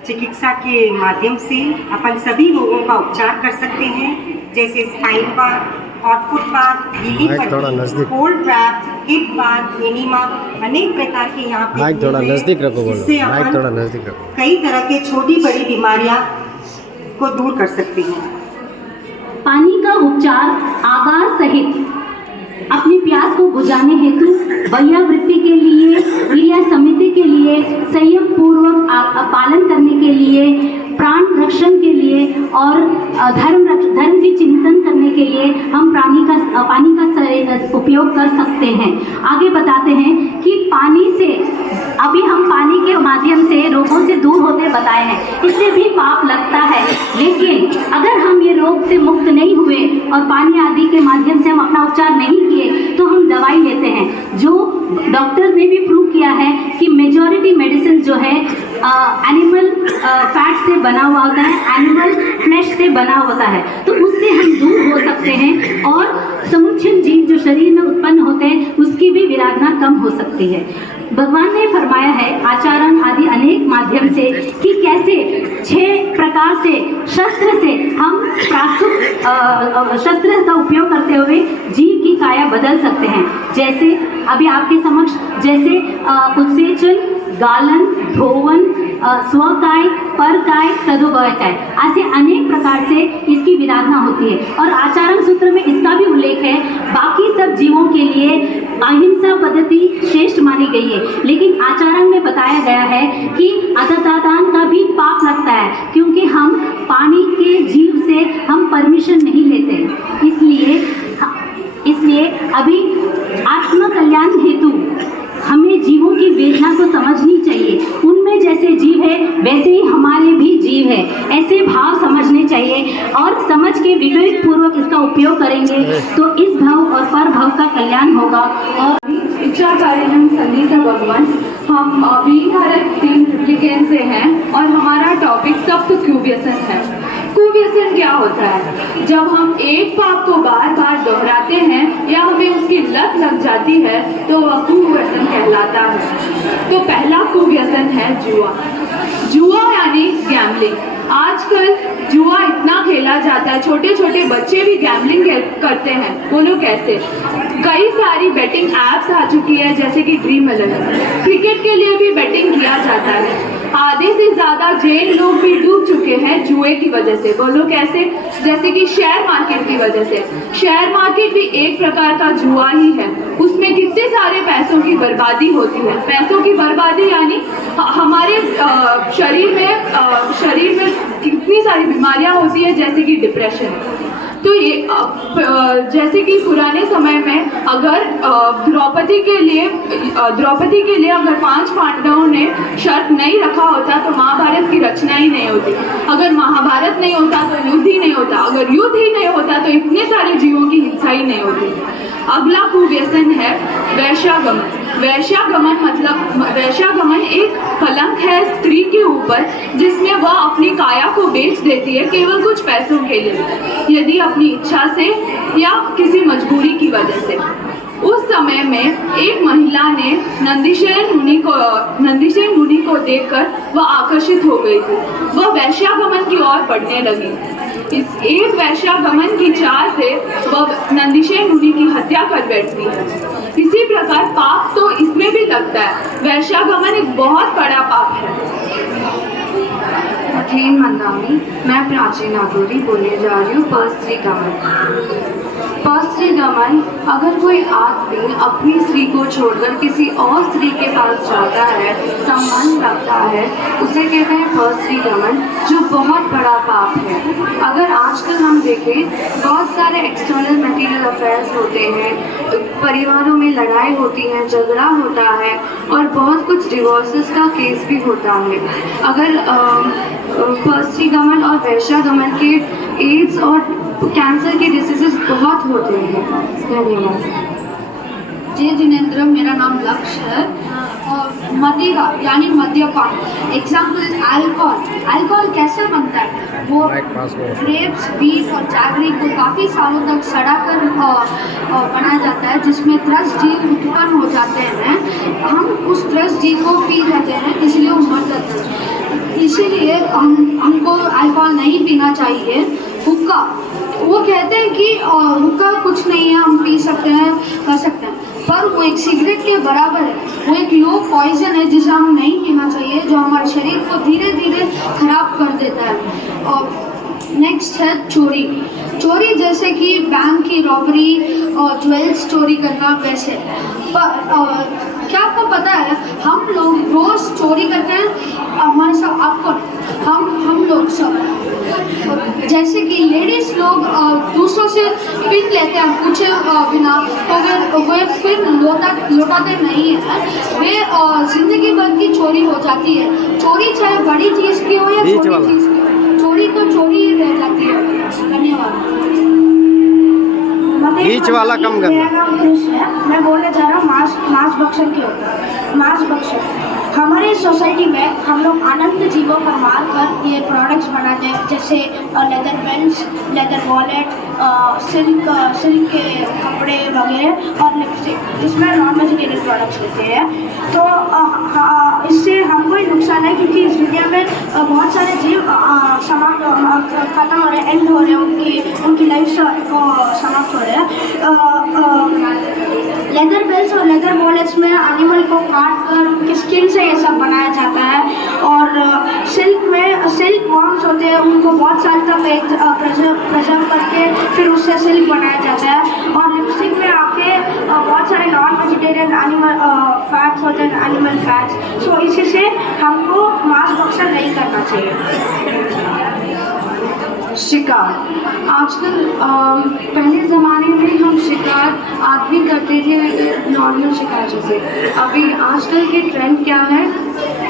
चिकित्सा के माध्यम से अपन सभी रोगों का उपचार कर सकते हैं, जैसे स्पाइन बार, हॉट फुट बार, गीली पट्टी, कोल्ड ट्रैप, हिप बार, एनीमा, अनेक प्रकार के यहाँ पे थोड़ा नजदीक रखो, जिससे अपन थोड़ा नजदीक रखो। कई तरह के छोटी बड़ी बीमारियां को दूर कर सकते हैं। पानी का उपचार आगार सहित अपनी प्यास को बुझाने हेतु वैयावृत्ति के लिए, क्रिया समिति के लिए, संयम पूर्वक पालन करने के लिए, प्राण रक्षण के लिए और धर्म की चिंतन करने के लिए हम पानी का उपयोग कर सकते हैं। आगे बताते हैं कि पानी से, अभी हम पानी के माध्यम से रोगों से दूर होते बताए हैं, इससे भी पाप लगता है। लेकिन अगर हम ये रोग से मुक्त नहीं हुए और पानी आदि के माध्यम से हम अपना उपचार नहीं किए तो हम दवाई लेते हैं। जो डॉक्टर्स ने भी प्रूव किया है कि मेजॉरिटी मेडिसिन जो है एनिमल फैट से बना हुआ होता है, एनिमल फ्लैश से बना होता है, तो उससे हम दूर हो सकते हैं और समुच्चय जीव जो शरीर में उत्पन्न होते हैं उसकी भी विराधना कम हो सकती है। भगवान ने फरमाया है आचरण आदि अनेक माध्यम से कि कैसे 6 प्रकार से शस्त्र से हम शस्त्र का उपयोग करते हुए जीव की काया बदल सकते हैं। जैसे अभी आपके समक्ष जैसे उत्सेचन, गालन, धोवन, स्वकाय, परकाय, तदोवकाय, ऐसे अनेक प्रकार से इसकी विराधना होती है। और आचरण सूत्र में इसका भी उल्लेख है। बाकी सब जीवों के लिए अहिंसा पद्धति श्रेष्ठ मानी गई है, लेकिन आचरण में बताया गया है कि अतदान का भी पाप लगता है, क्योंकि हम पानी के जीव से हम परमिशन नहीं लेते। इसलिए अभी आत्म कल्याण हेतु हमें जीवों की वेदना को समझनी चाहिए। उनमें जैसे जीव है वैसे ही हमारे भी जीव है, ऐसे भाव समझने चाहिए और समझ के विवेक पूर्वक इसका उपयोग करेंगे तो इस भाव और पर भाव का कल्याण होगा। और इच्छा कारण संधि भगवान, हम अभी भारत 3 रिप्लिकेंट से हैं और हमारा टॉपिक सप्त कुव्यसन है। कुव्यसन क्या होता है? जब हम एक पाप को बार बार दोहराते हैं या हमें उसकी लत लग जाती है तो वह कुव्यसन कहलाता है। तो पहला कुव्यसन है जुआ। जुआ यानी गैम्बलिंग। आजकल जुआ इतना खेला जाता है, छोटे छोटे बच्चे भी गैम्बलिंग करते हैं। बोलो कैसे? कई सारी बेटिंग एप्स आ चुकी है, जैसे कि ड्रीम 11। क्रिकेट के लिए भी बेटिंग किया जाता है। आधे से ज़्यादा जैन लोग भी डूब चुके हैं जुए की वजह से। बोलो कैसे? जैसे कि शेयर मार्केट की वजह से। शेयर मार्केट भी एक प्रकार का जुआ ही है। उसमें कितने सारे पैसों की बर्बादी होती है। पैसों की बर्बादी यानी हमारे शरीर में कितनी सारी बीमारियां होती है, जैसे कि डिप्रेशन। तो ये जैसे कि पुराने समय में अगर द्रौपदी के लिए अगर 5 पांडवों ने शर्त नहीं रखा होता तो महाभारत की रचना ही नहीं होती। अगर महाभारत नहीं होता तो युद्ध ही नहीं होता। अगर युद्ध ही नहीं होता तो इतने सारे जीवों की हिंसा ही नहीं होती। अगला कुव्यसन है वैश्यागमन। वैश्यागमन एक कलंक है स्त्री के ऊपर, जिसमें वह अपनी काया को बेच देती है केवल कुछ पैसों के लिए, यदि अपनी इच्छा से या किसी मजबूरी की वजह से। उस समय में एक महिला ने नंदीसेन मुनि को देखकर वह आकर्षित हो गई थी। वह वैश्यागमन की ओर बढ़ने लगी। इस एक वैश्यागमन की चाह से वह नंदीसेन मुनि की हत्या कर बैठती है। इसी प्रकार पाप तो इसमें भी लगता है। वैश्यागमन एक बहुत बड़ा पाप है। अठेन मंदानी, मैं प्राची नागौरी बोलने जा रही हूँ। परस्त्री गमन, अगर कोई आदमी अपनी स्त्री को छोड़कर किसी और स्त्री के पास जाता है, संबंध रखता है, उसे कहते हैं परस्त्री गमन, जो बहुत बड़ा पाप है। अगर आजकल हम देखें, बहुत सारे एक्सटर्नल मटेरियल अफेयर्स होते हैं, परिवारों में लड़ाई होती है, झगड़ा होता है और बहुत कुछ डिवोर्सेस का केस भी होता है। अगर परस्त्री गमन और वैश्यागमन के एड्स और कैंसर के डिसीजेस बहुत होते हैं। धन्यवाद। जय जिनेंद्र, मेरा नाम लक्ष्य है। और मदिरा यानी मद्यपान, एग्जाम्पल अल्कोहल। अल्कोहल कैसे बनता है? वो ग्रेप्स, बीफ और जैगरी को काफ़ी सालों तक सड़ा कर बनाया जाता है, जिसमें त्रस्त जीव उत्पन्न हो जाते हैं। हम उस त्रस्त जीव को पी लेते हैं, इसलिए वो मर जाते हैं। इसीलिए हमको अल्कोहल नहीं पीना चाहिए। हुक्का, वो कहते हैं कि हुक्का कुछ नहीं है, हम पी सकते हैं, कर सकते हैं, पर वो एक सिगरेट के बराबर है। वो एक लो पॉइजन है जिसे हम नहीं पीना चाहिए, जो हमारे शरीर को धीरे धीरे खराब कर देता है। और नेक्स्ट है चोरी। चोरी जैसे कि बैंक की रॉबरी और ज्वेल्स चोरी करना, वैसे क्या आपको पता है हम लोग रोज चोरी करते हैं? हमारे साथ आपको हम लोग सब, जैसे कि लेडीज लोग दूसरों से पिन लेते हैं पूछे बिना, तो वे फिर लौटाते नहीं हैं, वे जिंदगी भर की चोरी हो जाती है। चोरी चाहे बड़ी चीज़ की हो या छोटी चीज़ की हो, चोरी तो चोरी ही रह जाती है। धन्यवाद। बीच वाला कम करना। मेरा नाम कृष्ण है। मैं बोलने जा रहा हूँ मांस भक्षण के ऊपर। मांस भक्षण हमारे सोसाइटी में हम लोग अनंत जीवों को मार कर ये प्रोडक्ट्स बनाते हैं, जैसे leather belts, leather wallet, silk के कपड़े वगैरह और लिपस्टिक। इसमें नॉन वेजिटेरियन प्रोडक्ट्स होते हैं। तो इससे हमको ही नुकसान है, क्योंकि इस दुनिया में बहुत सारे जीव खत्म हो रहे हैं, एंड हो रहे हैं, उनकी लाइफ समाप्त हो रहे हैं। लेदर बेल्ट्स और लेदर वॉलेट्स में एनिमल को काट कर उनकी स्किन से ये सब बनाया जाता है। और सिल्क वॉर्म्स होते हैं, उनको बहुत साल तक प्रिजर्व करके फिर उससे सिल्क बनाया जाता है। और लिपस्टिक में आपके बहुत सारे नॉन वेजिटेरियन एनिमल फैट्स होते हैं, एनिमल फैट्स। सो इसी से हमको मांस भक्षण नहीं करना चाहिए। शिकार, आजकल पहले ज़माने में हम शिकार आदमी करते थे, नॉर्मल शिकार जैसे। अभी आजकल के ट्रेंड क्या है?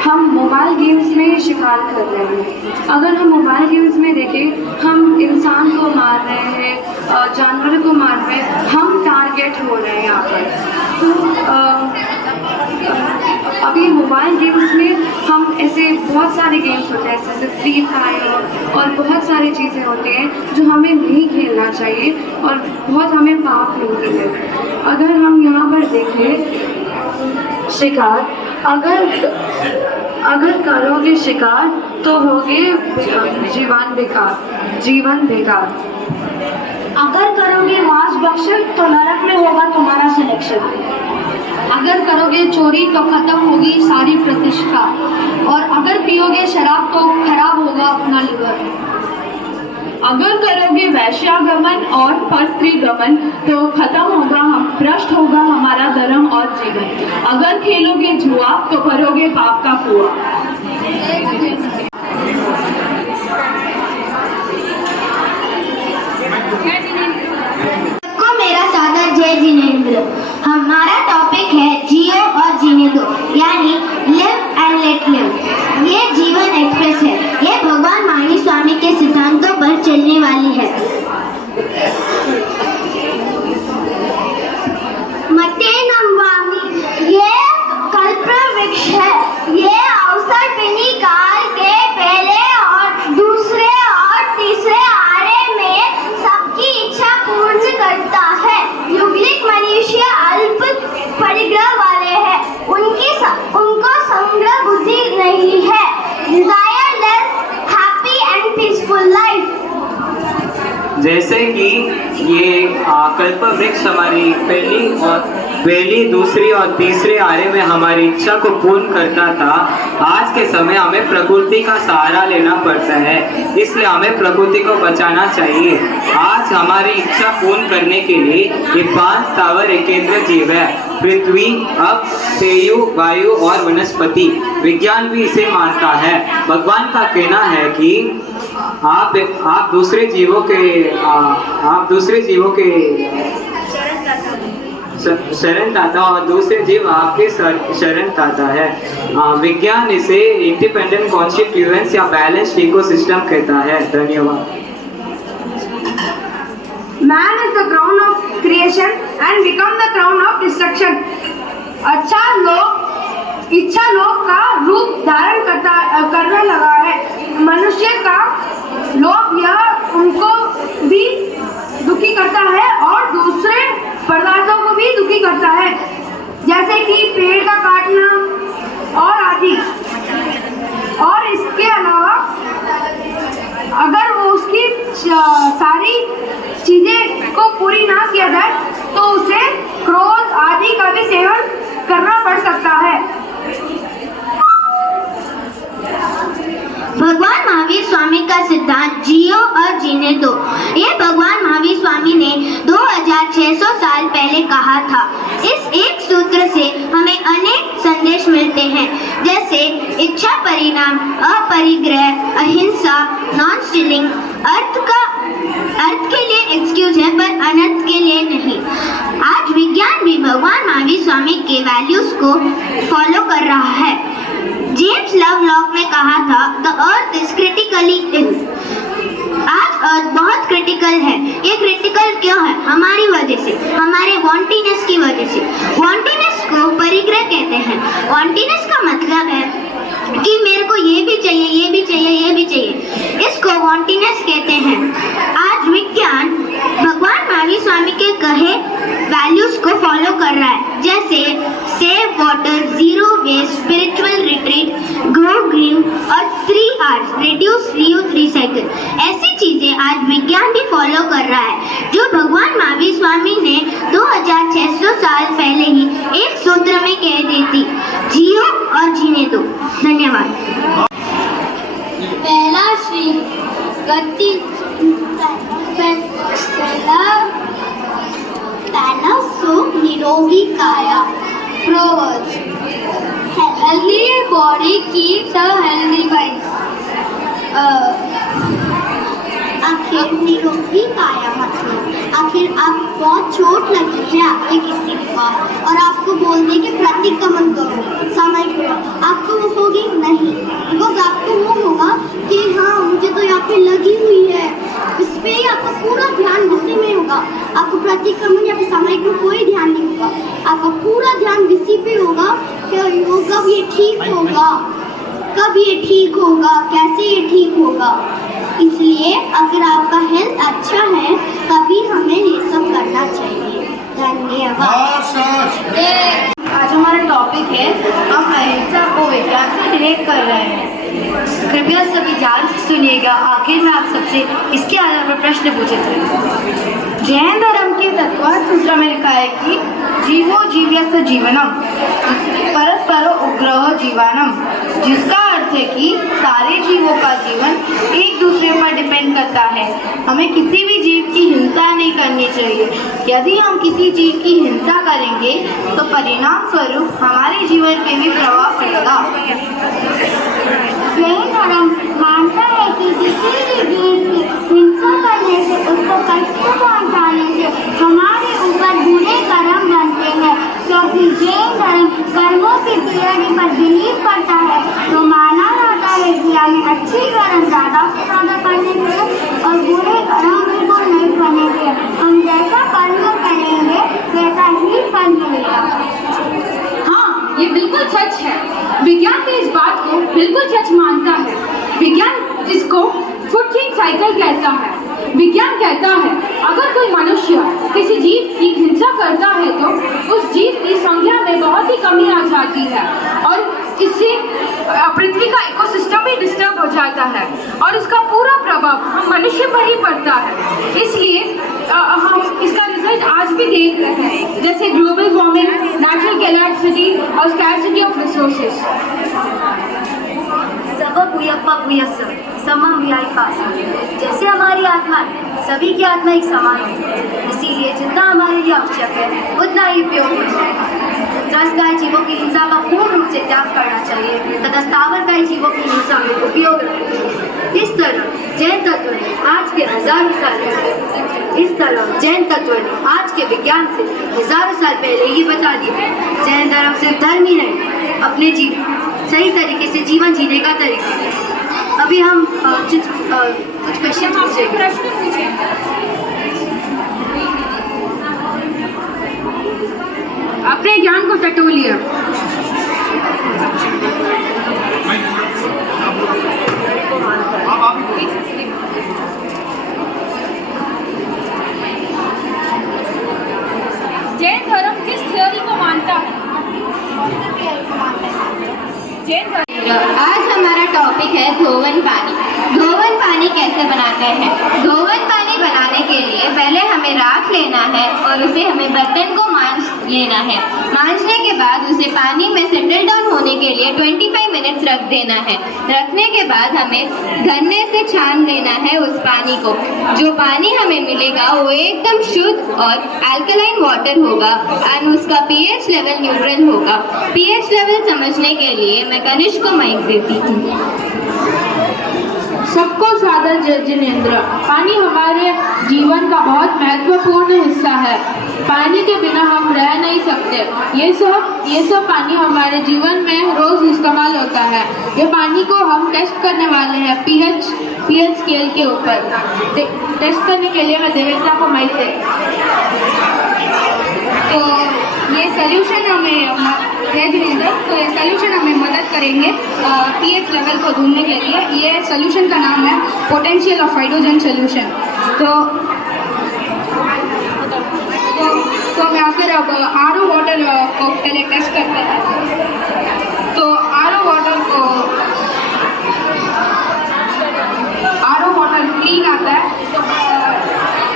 हम मोबाइल गेम्स में शिकार कर रहे हैं। अगर हम मोबाइल गेम्स में देखें, हम इंसान को मार रहे हैं, जानवर को मार रहे हैं, हम टारगेट हो रहे हैं यहाँ पर। तो अभी मोबाइल गेम्स में हम ऐसे बहुत सारे गेम्स होते हैं, जैसे फ्री फायर और बहुत सारी चीज़ें होती हैं जो हमें नहीं खेलना चाहिए और बहुत हमें पाप मिलती है। अगर हम यहाँ पर देखें शिकार, अगर करोगे शिकार तो होगे जीवन बेकार। अगर करोगे मांस भक्षण तो नरक में होगा तुम्हारा सिलेक्शन। अगर करोगे चोरी तो खत्म होगी सारी प्रतिष्ठा। और अगर पियोगे शराब तो खराब होगा अपना लिवर। अगर करोगे वैश्यागमन और परस्त्रीगमन तो खत्म होगा, भ्रष्ट होगा हमारा धर्म और जीवन। अगर खेलोगे जुआ तो भरोगे पाप का कुआं। मेरा सादर जय जिनेंद्र। हमारा टॉपिक है जियो और जीने दो, यानी लिव एंड लेट लिव। ये जीवन एक्सप्रेस है। ये भगवान मानी स्वामी के सिद्धांतों पर चलने वाली है। मते नमवामी, ये कल्पवृक्ष है। ये अवसर पिनी काल के पहले और दूसरे और तीसरे आरे में सबकी इच्छा पूर्ण करता है। युगलिक मनुष्य अल्प परिग्रह वाले हैं, उनको संग्रह बुद्धि नहीं है। Desire less happy and peaceful life. जैसे कि ये कल्पवृक्ष हमारी पहली, दूसरी और तीसरे आरे में हमारी इच्छा को पूर्ण करता था, आज के समय हमें प्रकृति का सहारा लेना पड़ता है, इसलिए हमें प्रकृति को बचाना चाहिए। आज हमारी इच्छा पूर्ण करने के लिए ये 5 स्थावर एकेंद्र जीव है: पृथ्वी, अप, तेयु, वायु और वनस्पति। विज्ञान भी इसे मानता है। भगवान का कहना है कि आप दूसरे जीवों के शरणदाता और दूसरे जीव आपके शरणदाता है। विज्ञान इसे इंडिपेंडेंट कॉन्स्टिट्यूएंस या बैलेंस्ड इकोसिस्टम कहता है। धन्यवाद। Man is the crown of creation and become the crown of destruction. मनुष्य का लोभ यह उनको भी दुखी करता है और दूसरे पदार्थों को भी दुखी करता है, जैसे कि पेड़ का काटना और आदि। और इसके अलावा अगर वो उसकी सारी चीजें को पूरी ना किया जाए तो उसे क्रोध आदि का भी सेवन करना पड़ सकता है। भगवान महावीर स्वामी का सिद्धांत जियो और जीने दो, ये भगवान महावीर स्वामी ने 2600 साल पहले कहा था। इस एक सूत्र से हमें अनेक संदेश मिलते हैं, जैसे इच्छा परिणाम, अपरिग्रह, अहिंसा, नॉन स्टीलिंग। अर्थ के लिए एक्सक्यूज है पर अनर्थ के लिए नहीं। आज विज्ञान भी भगवान महावीर स्वामी के वैल्यूज को फॉलो कर रहा है। जेम्स लवलॉक ने कहा था the earth is critically ill. आज अर्थ बहुत क्रिटिकल है। ये क्रिटिकल क्यों है? हमारी वजह से, हमारे वांटीनेस की वजह से। वांटीनेस को परिग्रह कहते हैं। वांटीनेस का मतलब है कि मेरे को ये भी चाहिए, ये भी चाहिए, ये भी चाहिए। इसको वांटीनेस कहते हैं। आज विज्ञान भगवान महावीर स्वामी के कहे वैल्यूज को फॉलो कर रहा है, जैसे save water, zero waste, spiritual retreat, grow green और 3 R's, रिड्यूस, रीयूज, रिसाइकिल। ऐसी चीजें आज विज्ञान भी फॉलो कर रहा है, जो भगवान महावीर स्वामी ने 2600 साल पहले ही एक सूत्र में कह दी थी, जियो और जीने दो। धन्यवाद। पहला श्री गति पहला सुख निरोगी काया। Proverbs. Healthy body keeps a healthy mind. आखिर निरोगी काया मतलब आखिर आप बहुत चोट लगी है आपके किसी बार और आपको बोल दे कि प्रतिक्रमण करो, समय करो, आपको वो होगी नहीं, बिकॉज आपको वो होगा कि हाँ मुझे तो यहाँ पे लगी हुई है, इस पे ही आपका पूरा ध्यान उसी में होगा। आपको प्रतिक्रमण या फिर समय को कोई ध्यान नहीं होगा, आपका पूरा ध्यान इसी पे होगा कि वो कब ये ठीक होगा, कब ये ठीक होगा, कैसे ये ठीक होगा। इसलिए अगर आपका हेल्थ अच्छा है तभी हमें ये सब करना चाहिए। धन्यवाद। आज हमारा टॉपिक है, हम अहिंसा को विज्ञान से रिलेट कर रहे हैं। कृपया सभी ध्यान से सुनिएगा। आखिर में आप सबसे इसके आधार पर प्रश्न पूछे थे। जैन धर्म के तत्वार्थ सूत्र में लिखा है कि जीवो जीव्यस्य जीवनम परस्परो उग्रह जीवानम, जिसका अर्थ है कि सारे जीवों का जीवन एक दूसरे पर डिपेंड करता है। हमें किसी भी जीव की हिंसा नहीं करनी चाहिए। यदि हम किसी जीव की हिंसा करेंगे तो परिणाम स्वरूप हमारे जीवन पे भी प्रभाव पड़ेगा। जैन धर्म मानता है कि किसी भी जीव की हिंसा करने से, उसको कष्ट पहुंचाने से हमारे ऊपर बुरे कर्म बनते हैं, क्योंकि जैन धर्म कर्मों की थियरी पर बिलीव करता है। तो माना जाता है कि हमें अच्छी कर्म ज़्यादा से ज़्यादा करने चाहिए और बुरे कर्म बिल्कुल नहीं करने चाहिए। हम जैसा कर्म करेंगे वैसा ही फल मिलेगा। हाँ, ये बिल्कुल सच है। विज्ञान भी इस बात को बिल्कुल सच मानता है। विज्ञान इसको फूड चेन साइकिल कहता है। विज्ञान कहता है अगर कोई मनुष्य किसी जीव की हिंसा करता है तो उस जीव की संख्या में बहुत ही कमी आ जाती है और इससे पृथ्वी का इकोसिस्टम भी डिस्टर्ब हो जाता है और इसका पूरा प्रभाव हम मनुष्य पर ही पड़ता है। इसलिए हम इसका रिजल्ट आज भी देख रहे हैं, जैसे ग्लोबल वार्मिंग, नेचुरल कैलामिटी और स्कैर्सिटी ऑफ रिसोर्सेज। जैसे हमारी आत्मा सभी की आत्मा एक समान है, इसीलिए जितना हमारे लिए आवश्यक है उतना ही उपयोग होना चाहिए। त्रस्तकाय जीवों की हिंसा का पूर्ण रूप से त्याग करना चाहिए तथा स्थावरकाय जीवों की हिंसा में उपयोग रखना चाहिए। इस तरह जैन तत्व ने आज के आज के विज्ञान से हजारों साल पहले ही बता दिया। जैन धर्म सिर्फ धर्म ही नहीं, अपने सही तरीके से जीवन जीने का तरीका है। अभी हम कुछ क्वेश्चन पूछेंगे। अपने ज्ञान को टटोलिए। आप टॉपिक की। जैन धर्म किस थ्योरी को मानता है? जैन धर्म। आज हमारा टॉपिक है धोवन पानी। धोवन पानी कैसे बनाते हैं? धोवन पानी बनाने के लिए पहले हमें राख लेना है और उसे हमें बर्तन को मांज लेना है। मांजने के बाद उसे पानी में सेटल डाउन होने के लिए 25 मिनट्स रख देना है। रखने के बाद हमें गन्ने से छान लेना है उस पानी को। जो पानी हमें मिलेगा वो एकदम शुद्ध और अल्कलाइन वाटर होगा और उसका पीएच लेवल न्यूट्रल होगा। पीएच लेवल समझने के लिए मैं कनिष्क को माइक देती हूँ। सबको सादर जय जिनेंद्र। पानी हमारे जीवन का बहुत महत्वपूर्ण हिस्सा है। पानी के बिना हम रह नहीं सकते। ये सब पानी हमारे जीवन में रोज इस्तेमाल होता है। ये पानी को हम टेस्ट करने वाले हैं पीएच स्केल के ऊपर। टेस्ट करने के लिए मैं देवेंद्रा को माइक दे। तो ये सोल्यूशन हमें मदद करेंगे पीएच लेवल को ढूंढने के लिए। ये सोल्यूशन का नाम है पोटेंशियल ऑफ हाइड्रोजन सोल्यूशन। तो मैं फिर अब आरओ वाटर को पहले टेस्ट करते हैं। तो आरओ वाटर क्लीन आता है। तो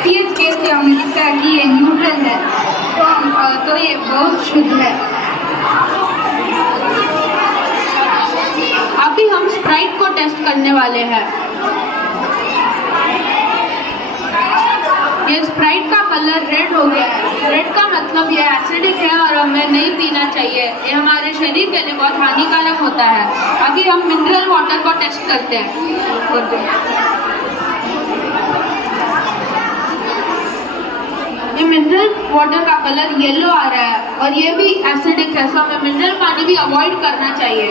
पीएच स्केल से हमें दिखता है कि ये न्यूट्रल है। तो ये बहुत शुद्ध है। अभी हम स्प्राइट को टेस्ट करने वाले हैं। ये स्प्राइट का कलर रेड हो गया है। रेड का मतलब ये एसिडिक है और हमें नहीं पीना चाहिए। ये हमारे शरीर के लिए बहुत हानिकारक होता है। अभी हम मिनरल वाटर को टेस्ट करते हैं। ये मिनरल वाटर का कलर येलो आ रहा है और ये भी एसिडिक है, तो हमें मिनरल पानी भी अवॉइड करना चाहिए।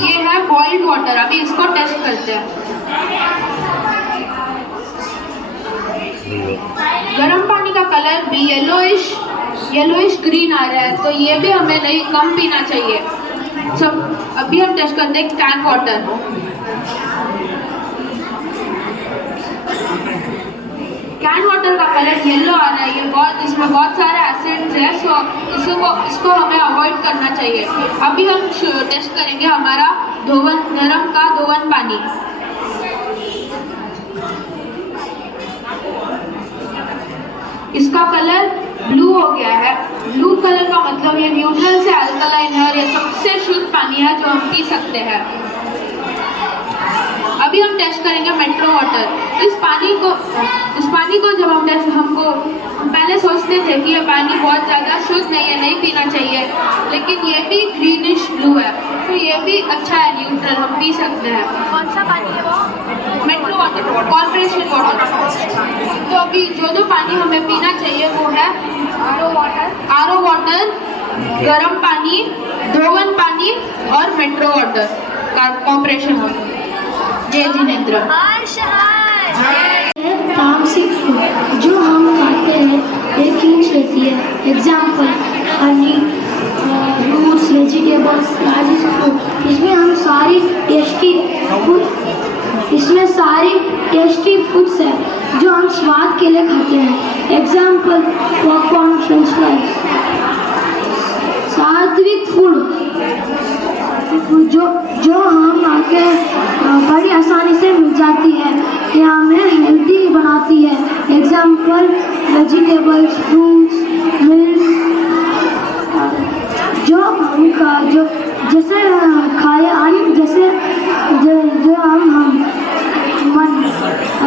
ये है बॉइल्ड वाटर। अभी इसको टेस्ट करते हैं। गर्म पानी का कलर भी येलोइश ग्रीन आ रहा है, तो ये भी हमें नहीं कम पीना चाहिए। सब अभी हम टेस्ट करते हैं कैन वाटर। कैन वाटर का कलर येलो आ रहा है। इसमें बहुत सारे एसिड्स है, सो इसको हमें अवॉइड करना चाहिए। अभी हम टेस्ट करेंगे हमारा धर्म का धोवन पानी। इसका कलर ब्लू हो गया है। ब्लू कलर का मतलब ये न्यूट्रल से अल्कलाइन है और ये सबसे शुद्ध पानी है जो हम पी सकते हैं। अभी हम टेस्ट करेंगे मेट्रो वाटर। इस पानी को जब हम पहले सोचते थे कि ये पानी बहुत ज़्यादा शुद्ध नहीं है, नहीं पीना चाहिए, लेकिन ये भी ग्रीनिश ब्लू है, तो ये भी अच्छा है, न्यूट्रल, हम पी सकते हैं। कौन सा पानी है वो? Metro water, corporation water. तो अभी जो पानी हमें पीना चाहिए वो है आरओ वाटर, गर्म पानी, धोवन पानी और मेट्रो वाटर, कॉर्पोरेशन वाटर। जय जिनेंद्र। तामसिक फूड जो हम खाते हैं एक हिंस रहती है। Example Honey, fruits, vegetables, spices food. इसमें सारी टेस्टी फूड्स है जो हम स्वाद के लिए खाते हैं। Example popcorn, French fries. सात्विक फूड जो हम आके बड़ी आसानी से मिल जाती है, ये हमें हेल्दी बनाती है। Example vegetables, fruits, milk. जो जैसे खाए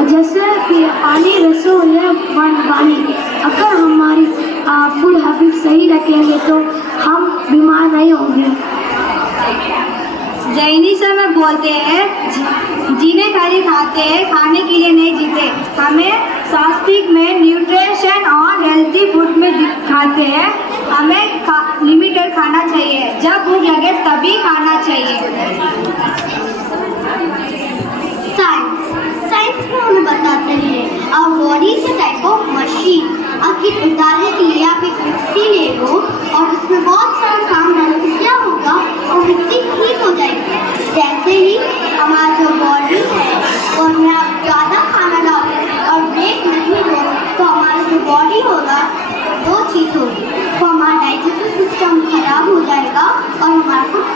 जैसे कि पानी रसों है पानी। अगर हमारी फूड हैबिट सही रखेंगे तो हम बीमार नहीं होंगे। जैनिज्म में बोलते हैं जीने खाली खाते हैं, खाने के लिए नहीं जीते। हमें सात्विक में न्यूट्रिशन और हेल्दी फूड में खाते हैं। हमें लिमिटेड खाना चाहिए, जब भूख लगे तभी खाना चाहिए। साइंस में हमें बताते हैं our body is a type of machine। आखिर उतारने के लिए आप एक मिक्सी ले लो और उसमें बहुत सारा काम डालो तो क्या होगा, और मिक्सी ठीक हो जाएगी। जैसे ही हमारा जो बॉडी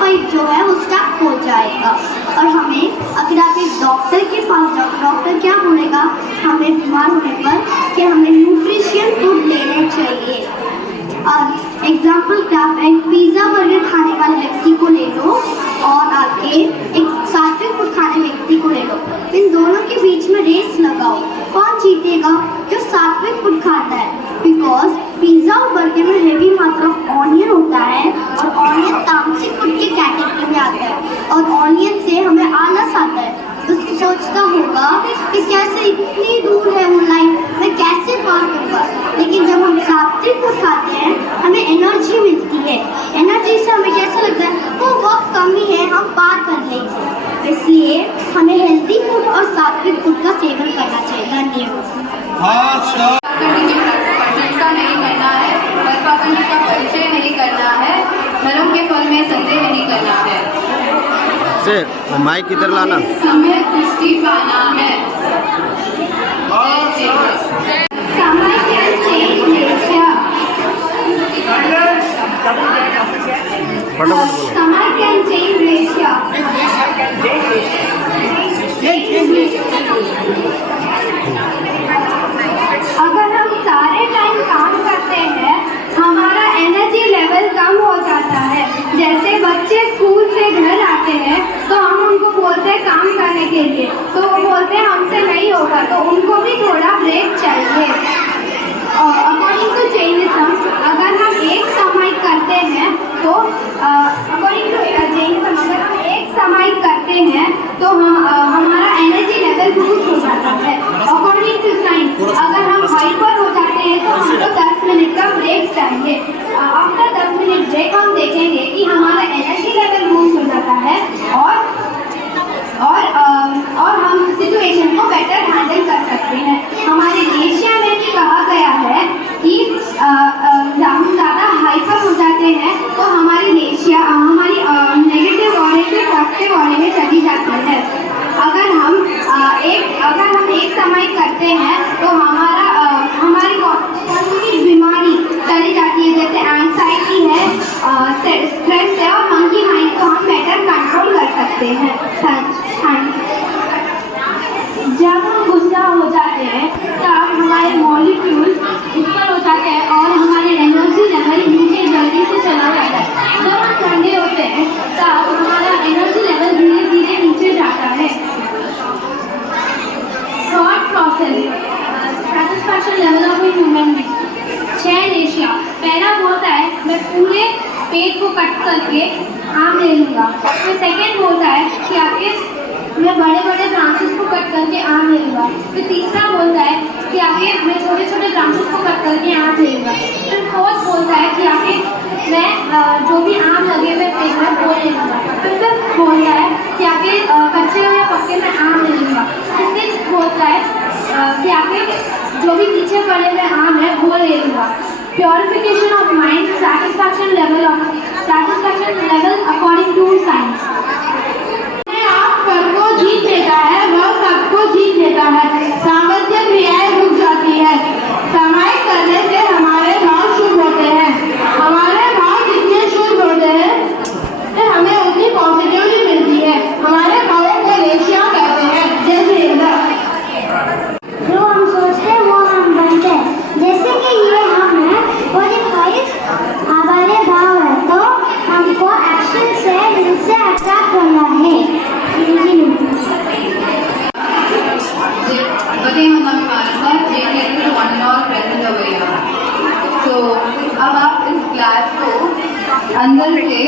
पाइप जो है वो स्टक हो जाएगा। और हमें, अगर आप एक डॉक्टर के पास जाओ, डॉक्टर क्या बोलेगा हमें बीमार होने पर कि हमें न्यूट्रिशियन फूड लेने चाहिए। और एग्जाम्पल क्या, एक पिज़्ज़ा बर्गर खाने वाले व्यक्ति को ले लो और आके एक सात्विक फूड खाने व्यक्ति को ले लो, इन दोनों के बीच में रेस लगाओ, कौन जीतेगा? जो सात्विक फूड खाता है, बिकॉज पिज़्ज़ा और बर्गर में हेवी मात्रा ऑनियन होता है और ऑनियन तामसिक फूड के कैटेगरी में आता है और ऑनियन से हमें आलस आता है। तो सोचता होगा कि कैसे इतनी दूर है वो लाइन, मैं कैसे पार करूँगा। लेकिन जब हम सात्विक फूड खाते हैं हमें एनर्जी मिलती है, एनर्जी से हमें कैसा लगता है वो वक्त कम ही है, हम पार कर लेंगे। इसलिए हमें हेल्दी फूड और सात्विक फूड का सेवन करना चाहिए। धन्यवाद। प्रशंसा नहीं करना है, अल्पाखंड का परिचय नहीं करना है, धर्म के फल में संदेह नहीं करना है, माइक किधर लाना, समय दृष्टि पाना है। समय can change nature. समय can change nature. अगर हम सारे टाइम काम करते हैं हमारा एनर्जी लेवल कम हो जाता है। जैसे बच्चे स्कूल से घर आते हैं तो हम उनको बोलते हैं काम करने के लिए, तो वो बोलते हैं हमसे नहीं होगा, तो उनको भी थोड़ा ब्रेक चाहिए। अकॉर्डिंग टू जैनिज्म, अगर हम एक समय करते हैं तो अकॉर्डिंग टू जैनिज्म अगर हम एक समय करते हैं तो हमारा एनर्जी लेवल बूस्ट हो जाता है। अकॉर्डिंग टू साइंस, अगर हम हाइपर हो जाते हैं तो हमको 10 मिनट का ब्रेक चाहिए। आफ्टर 10 मिनट ब्रेक हम देखेंगे कि हमारा एनर्जी लेवल बूस्ट हो जाता है और हम सिचुएशन को बेटर हैंडल कर सकते हैं। हमारे एशिया में भी कहा गया है कि हम ज़्यादा हाइपर हो जाते हैं तो हमारी एशिया हमारी नेगेटिव ऑरे से पॉजिटिव ऑरे में चली जाती है। अगर हम एक समय करते हैं तो हमारी की बीमारी चली जाती है, जैसे एंजाइटी है, स्ट्रेस है और मंकी माइंड को हम बेटर कंट्रोल कर सकते हैं। जब हम गुस्सा हो जाते हैं तब हमारे मॉलिक्यूल ऊपर हो जाते हैं और हमारे एनर्जी लेवल नीचे जल्दी से चला जाता है। जब हम ठंडे होते हैं तब हमारा एनर्जी लेवल धीरे धीरे नीचे जाता है। Thought process, satisfaction level of a human being. 6 Asia, पहला बोलता है मैं पूरे पेट को कट करके आम ले लूँगा। फिर सेकेंड बोलता है कि आपके मैं बड़े बड़े ब्रांचेस को कट करके आम ले लूँगा। फिर तीसरा बोलता है कि आगे मैं छोटे छोटे ब्रांचेस को कट करके आम ले लूँगा। फिर फोर्थ बोलता है कि आगे मैं जो भी आम लगे हुए पेड़ में वो ले लूँगा। फिर फिफ्थ बोलता है कि आगे कच्चे या पक्के में आम ले लूँगा। फिर सिक्स्थ बोलता है कि आगे जो भी पीछे पड़े हुए आम है वो ले लूँगा। Purification of mind, satisfaction level according to science. सबको जीत लेता है, वह सबको जीत लेता है। सामर्थ्य क्रियाएं रुक जाती है। समय करने से हमारे भाव शुद्ध होते हैं। हमारे भाव जितने शुद्ध होते हैं हमें उतनी पॉजिटिविटी मिलती है। हमारे भावों को लेशिया कहते हैं। जैसे जो हम सोचते हैं वो हम बनते हैं। जैसे कि ये हम हैं और ये 5 हमारे भाव है, तो हमको एक्शन से इनसे अट्रैक्ट करना है। तो अब आप इस क्लास को अंदर से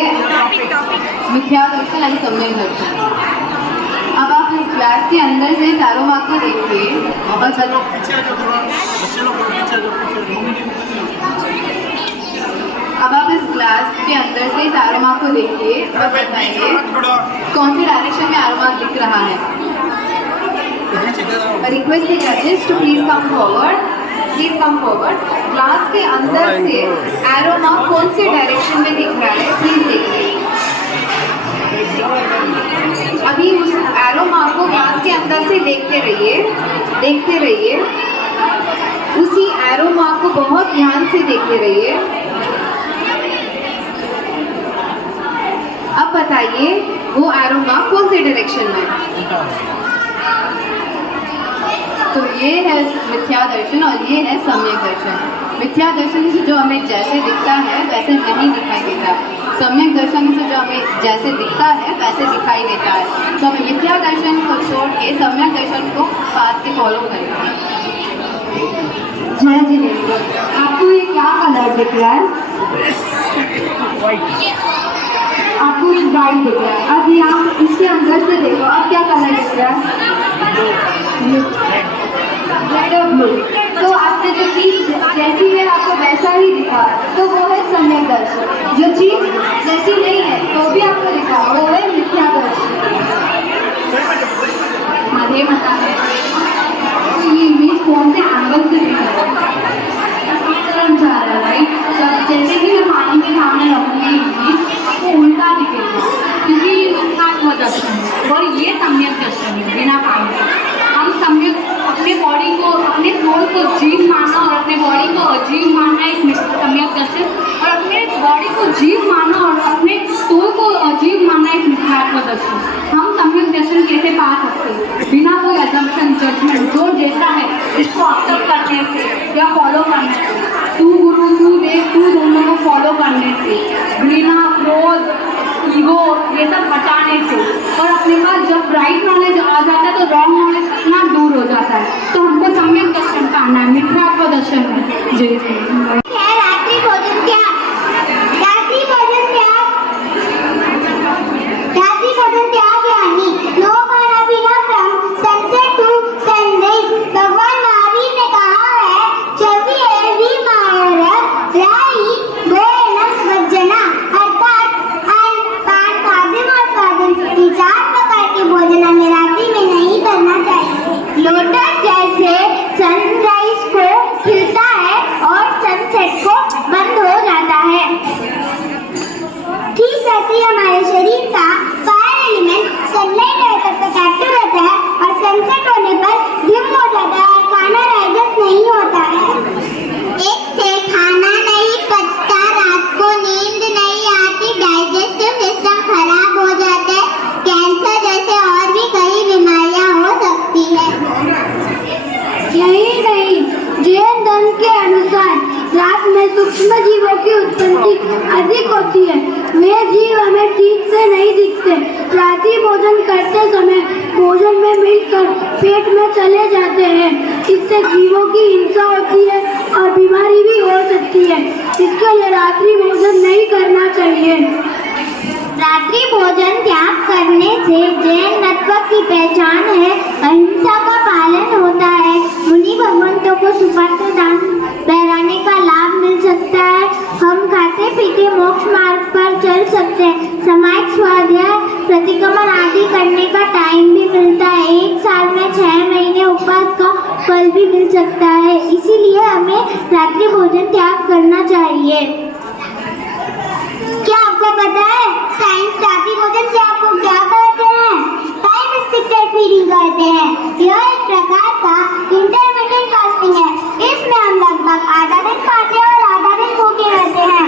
मिथ्या दर्शन यानी सम्यक दर्शन, अब आप इस क्लास के अंदर से चारों मार्ग को देखिए और अब आप इस क्लास के अंदर से आरोमा को देखिए और बताइए कौन सी डायरेक्शन में आरोमा दिख रहा है। रिक्वेस्ट द जजेस to please come forward. Class के अंदर से आरोमा कौन से डायरेक्शन में दिख रहा है प्लीज देखिए। अभी उस आरोमा को क्लास के अंदर से देखते रहिए। उसी आरोमा को बहुत ध्यान से देखते रहिए। अब बताइए बताइए वो एरोमा कौन से डायरेक्शन में? तो ये है मिथ्या दर्शन और ये है सम्यक दर्शन। मिथ्या दर्शन से जो हमें जैसे दिखता है वैसे नहीं दिखाई देता, सम्यक दर्शन से जो हमें जैसे दिखता है वैसे दिखाई देता है। तो हमें मिथ्या दर्शन को छोड़ के सम्यक दर्शन को बात के फॉलो करेंगे। जय जिनेंद्र, आपको ये क्या कलर दिख रहा है? आपको एक वाइट दिख रहा है। अब यहाँ इसके अंदर से देखो, अब क्या कलर दिख रहा है? रेड और ब्लू। तो आपने जो चीज जैसी है आपको वैसा ही दिखा, तो वो है सम्यक दर्शन। जो चीज जैसी नहीं है तो भी आपको दिखा, वो है मिथ्या दर्शन। मुझे पता है तो ये इमेज कौन से एंगल से दिख रहा है, जा रहा है राइट। जैसे कि मैं पानी के सामने रखूंगी इमेज वो उल्टा दिखेगा, क्योंकि ये मिथ्यात्व दर्शन है और ये सम्यक दर्शन है बिना पानी। हम सम्यक अपने बॉडी को, अपने सोल को जीव मानना और अपने बॉडी को अजीव मानना एक सम्यक दर्शन, और अपने बॉडी को जीव मानना और अपने सोल को अजीव मानना एक मिथ्यात्व दर्शन। हम सम्यक दर्शन कैसे पा सकते हैं? बिना कोई असम्पशन जजमेंट, जो जैसा है इसको एक्सेप्ट करने से या फॉलो करने से, तू गुरु तू देव तू दोनों को फॉलो करने से, घृणा क्रोध ईगो ये सब हटाने से, और अपने पास जब राइट नॉलेज आ जाता है तो रॉन्ग नॉलेज इतना दूर हो जाता है। तो हमको सम्यक दर्शन पाना है, मिथ्यात्व दर्शन है। जय श्री रात्रि भोजन त्याग, रात्रि भोजन त्याग, रात्रि भोजन त्याग यानी नो खाना पीना फ्रॉम सनसेट टू सनराइज। भगवान महावीर ने कहा है चौथी एवी मायर राई गोयनस वज्जना, अर्थात पान खादिम और खादिम ये 4 प्रकार के भोजन हमें रात्रि में नहीं करना चाहिए। लोटस जैसे सनराइज को खिलता है और सनसेट को बंद हो जाता है, ठीक ऐसे ही हमारे शरीर का फायर एलिमेंट सनलाइट रहने तक एक्टिव रहता है और सनसेट होने पर डिम हो जाता है और खाना डाइजेस्ट नहीं होता है। इससे खाना नहीं पचता, रात को नींद नहीं आती, डाइजेस्टिव सिस्टम खराब हो जाता है, कैंसर जैसे और भी कई बीमारियां हो सकती है। यही नहीं, जैन धर्म के अनुसार रात में सूक्ष्म जीवों की उत्पत्ति अधिक होती है, वे जीव हमें ठीक से नहीं दिखते। रात्रि भोजन करते समय भोजन में मिलकर पेट में चले जाते हैं, इससे जीवों की हिंसा होती है और बीमारी भी हो सकती है। इसके लिए रात्रि भोजन नहीं करना चाहिए। रात्रि भोजन त्याग करने से जैन तत्व की पहचान है, अहिंसा का पालन होता है, मुनि भगवंतों को सुपात्र दान बहराने का लाभ मिल सकता है, हम खाते पीते मोक्ष मार्ग पर चल सकते हैं, सामायिक स्वाध्याय प्रतिक्रमण आदि करने का टाइम भी मिलता है, 1 साल में 6 महीने उपवास का फल भी मिल सकता है। इसीलिए हमें रात्रि भोजन त्याग करना चाहिए। क्या आपको पता है साइंस रात्रि भोजन त्याग को क्या कहते हैं? टाइम रिस्ट्रिक्टेड फीडिंग कहते हैं। यह एक प्रकार का इंटरमिटेंट फास्टिंग है, इसमें हम लगभग आधा दिन खाते हैं और आधा दिन भूखे रहते हैं।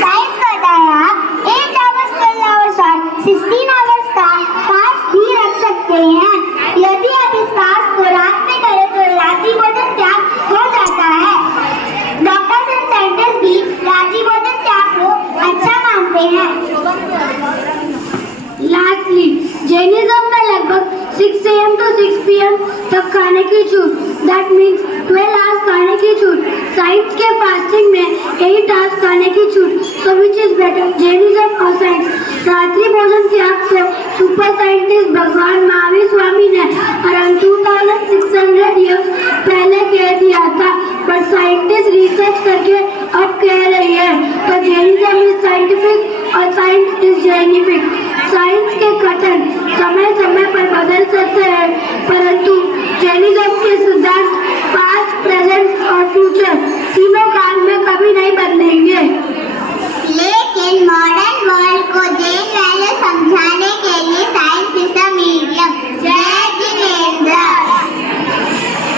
साइंस कहता है आप 8 आवर्स 12 आवर्स और 16 आवर्स का फास्ट भी रख सकते हैं। यदि आप इस फास्ट को रात में करें तो रात्रि भोजन त्याग हो जाता है। डॉक्टर्स एंड साइंटिस्ट भी रात्रि भोजन त्याग को अच्छा मानते हैं। लास्टली, जैनिज्म में लगभग 6 AM to 6 PM तक खाने की छूट, दैट मीन्स 12 आवर्स खाने की छूट। साइंस के फास्टिंग में 8 आवर्स खाने की छूट, so which is better, Jainism और साइंस? रात्रि भोजन त्याग को सुपर साइंटिस्ट भगवान महावीर स्वामी ने अराउंड 2600 ईयर्स पहले कह दिया था, पर साइंटिस्ट रिसर्च करके अब कह रही है। तो जैनिज्म इज साइंटिफिक और साइंस इज जैनिफिक। साइंस के कथन समय समय पर बदल सकते हैं, परंतु जैनिज्म के सिद्धांत पास्ट, प्रेजेंट और फ्यूचर तीनों काल में कभी नहीं बदलते।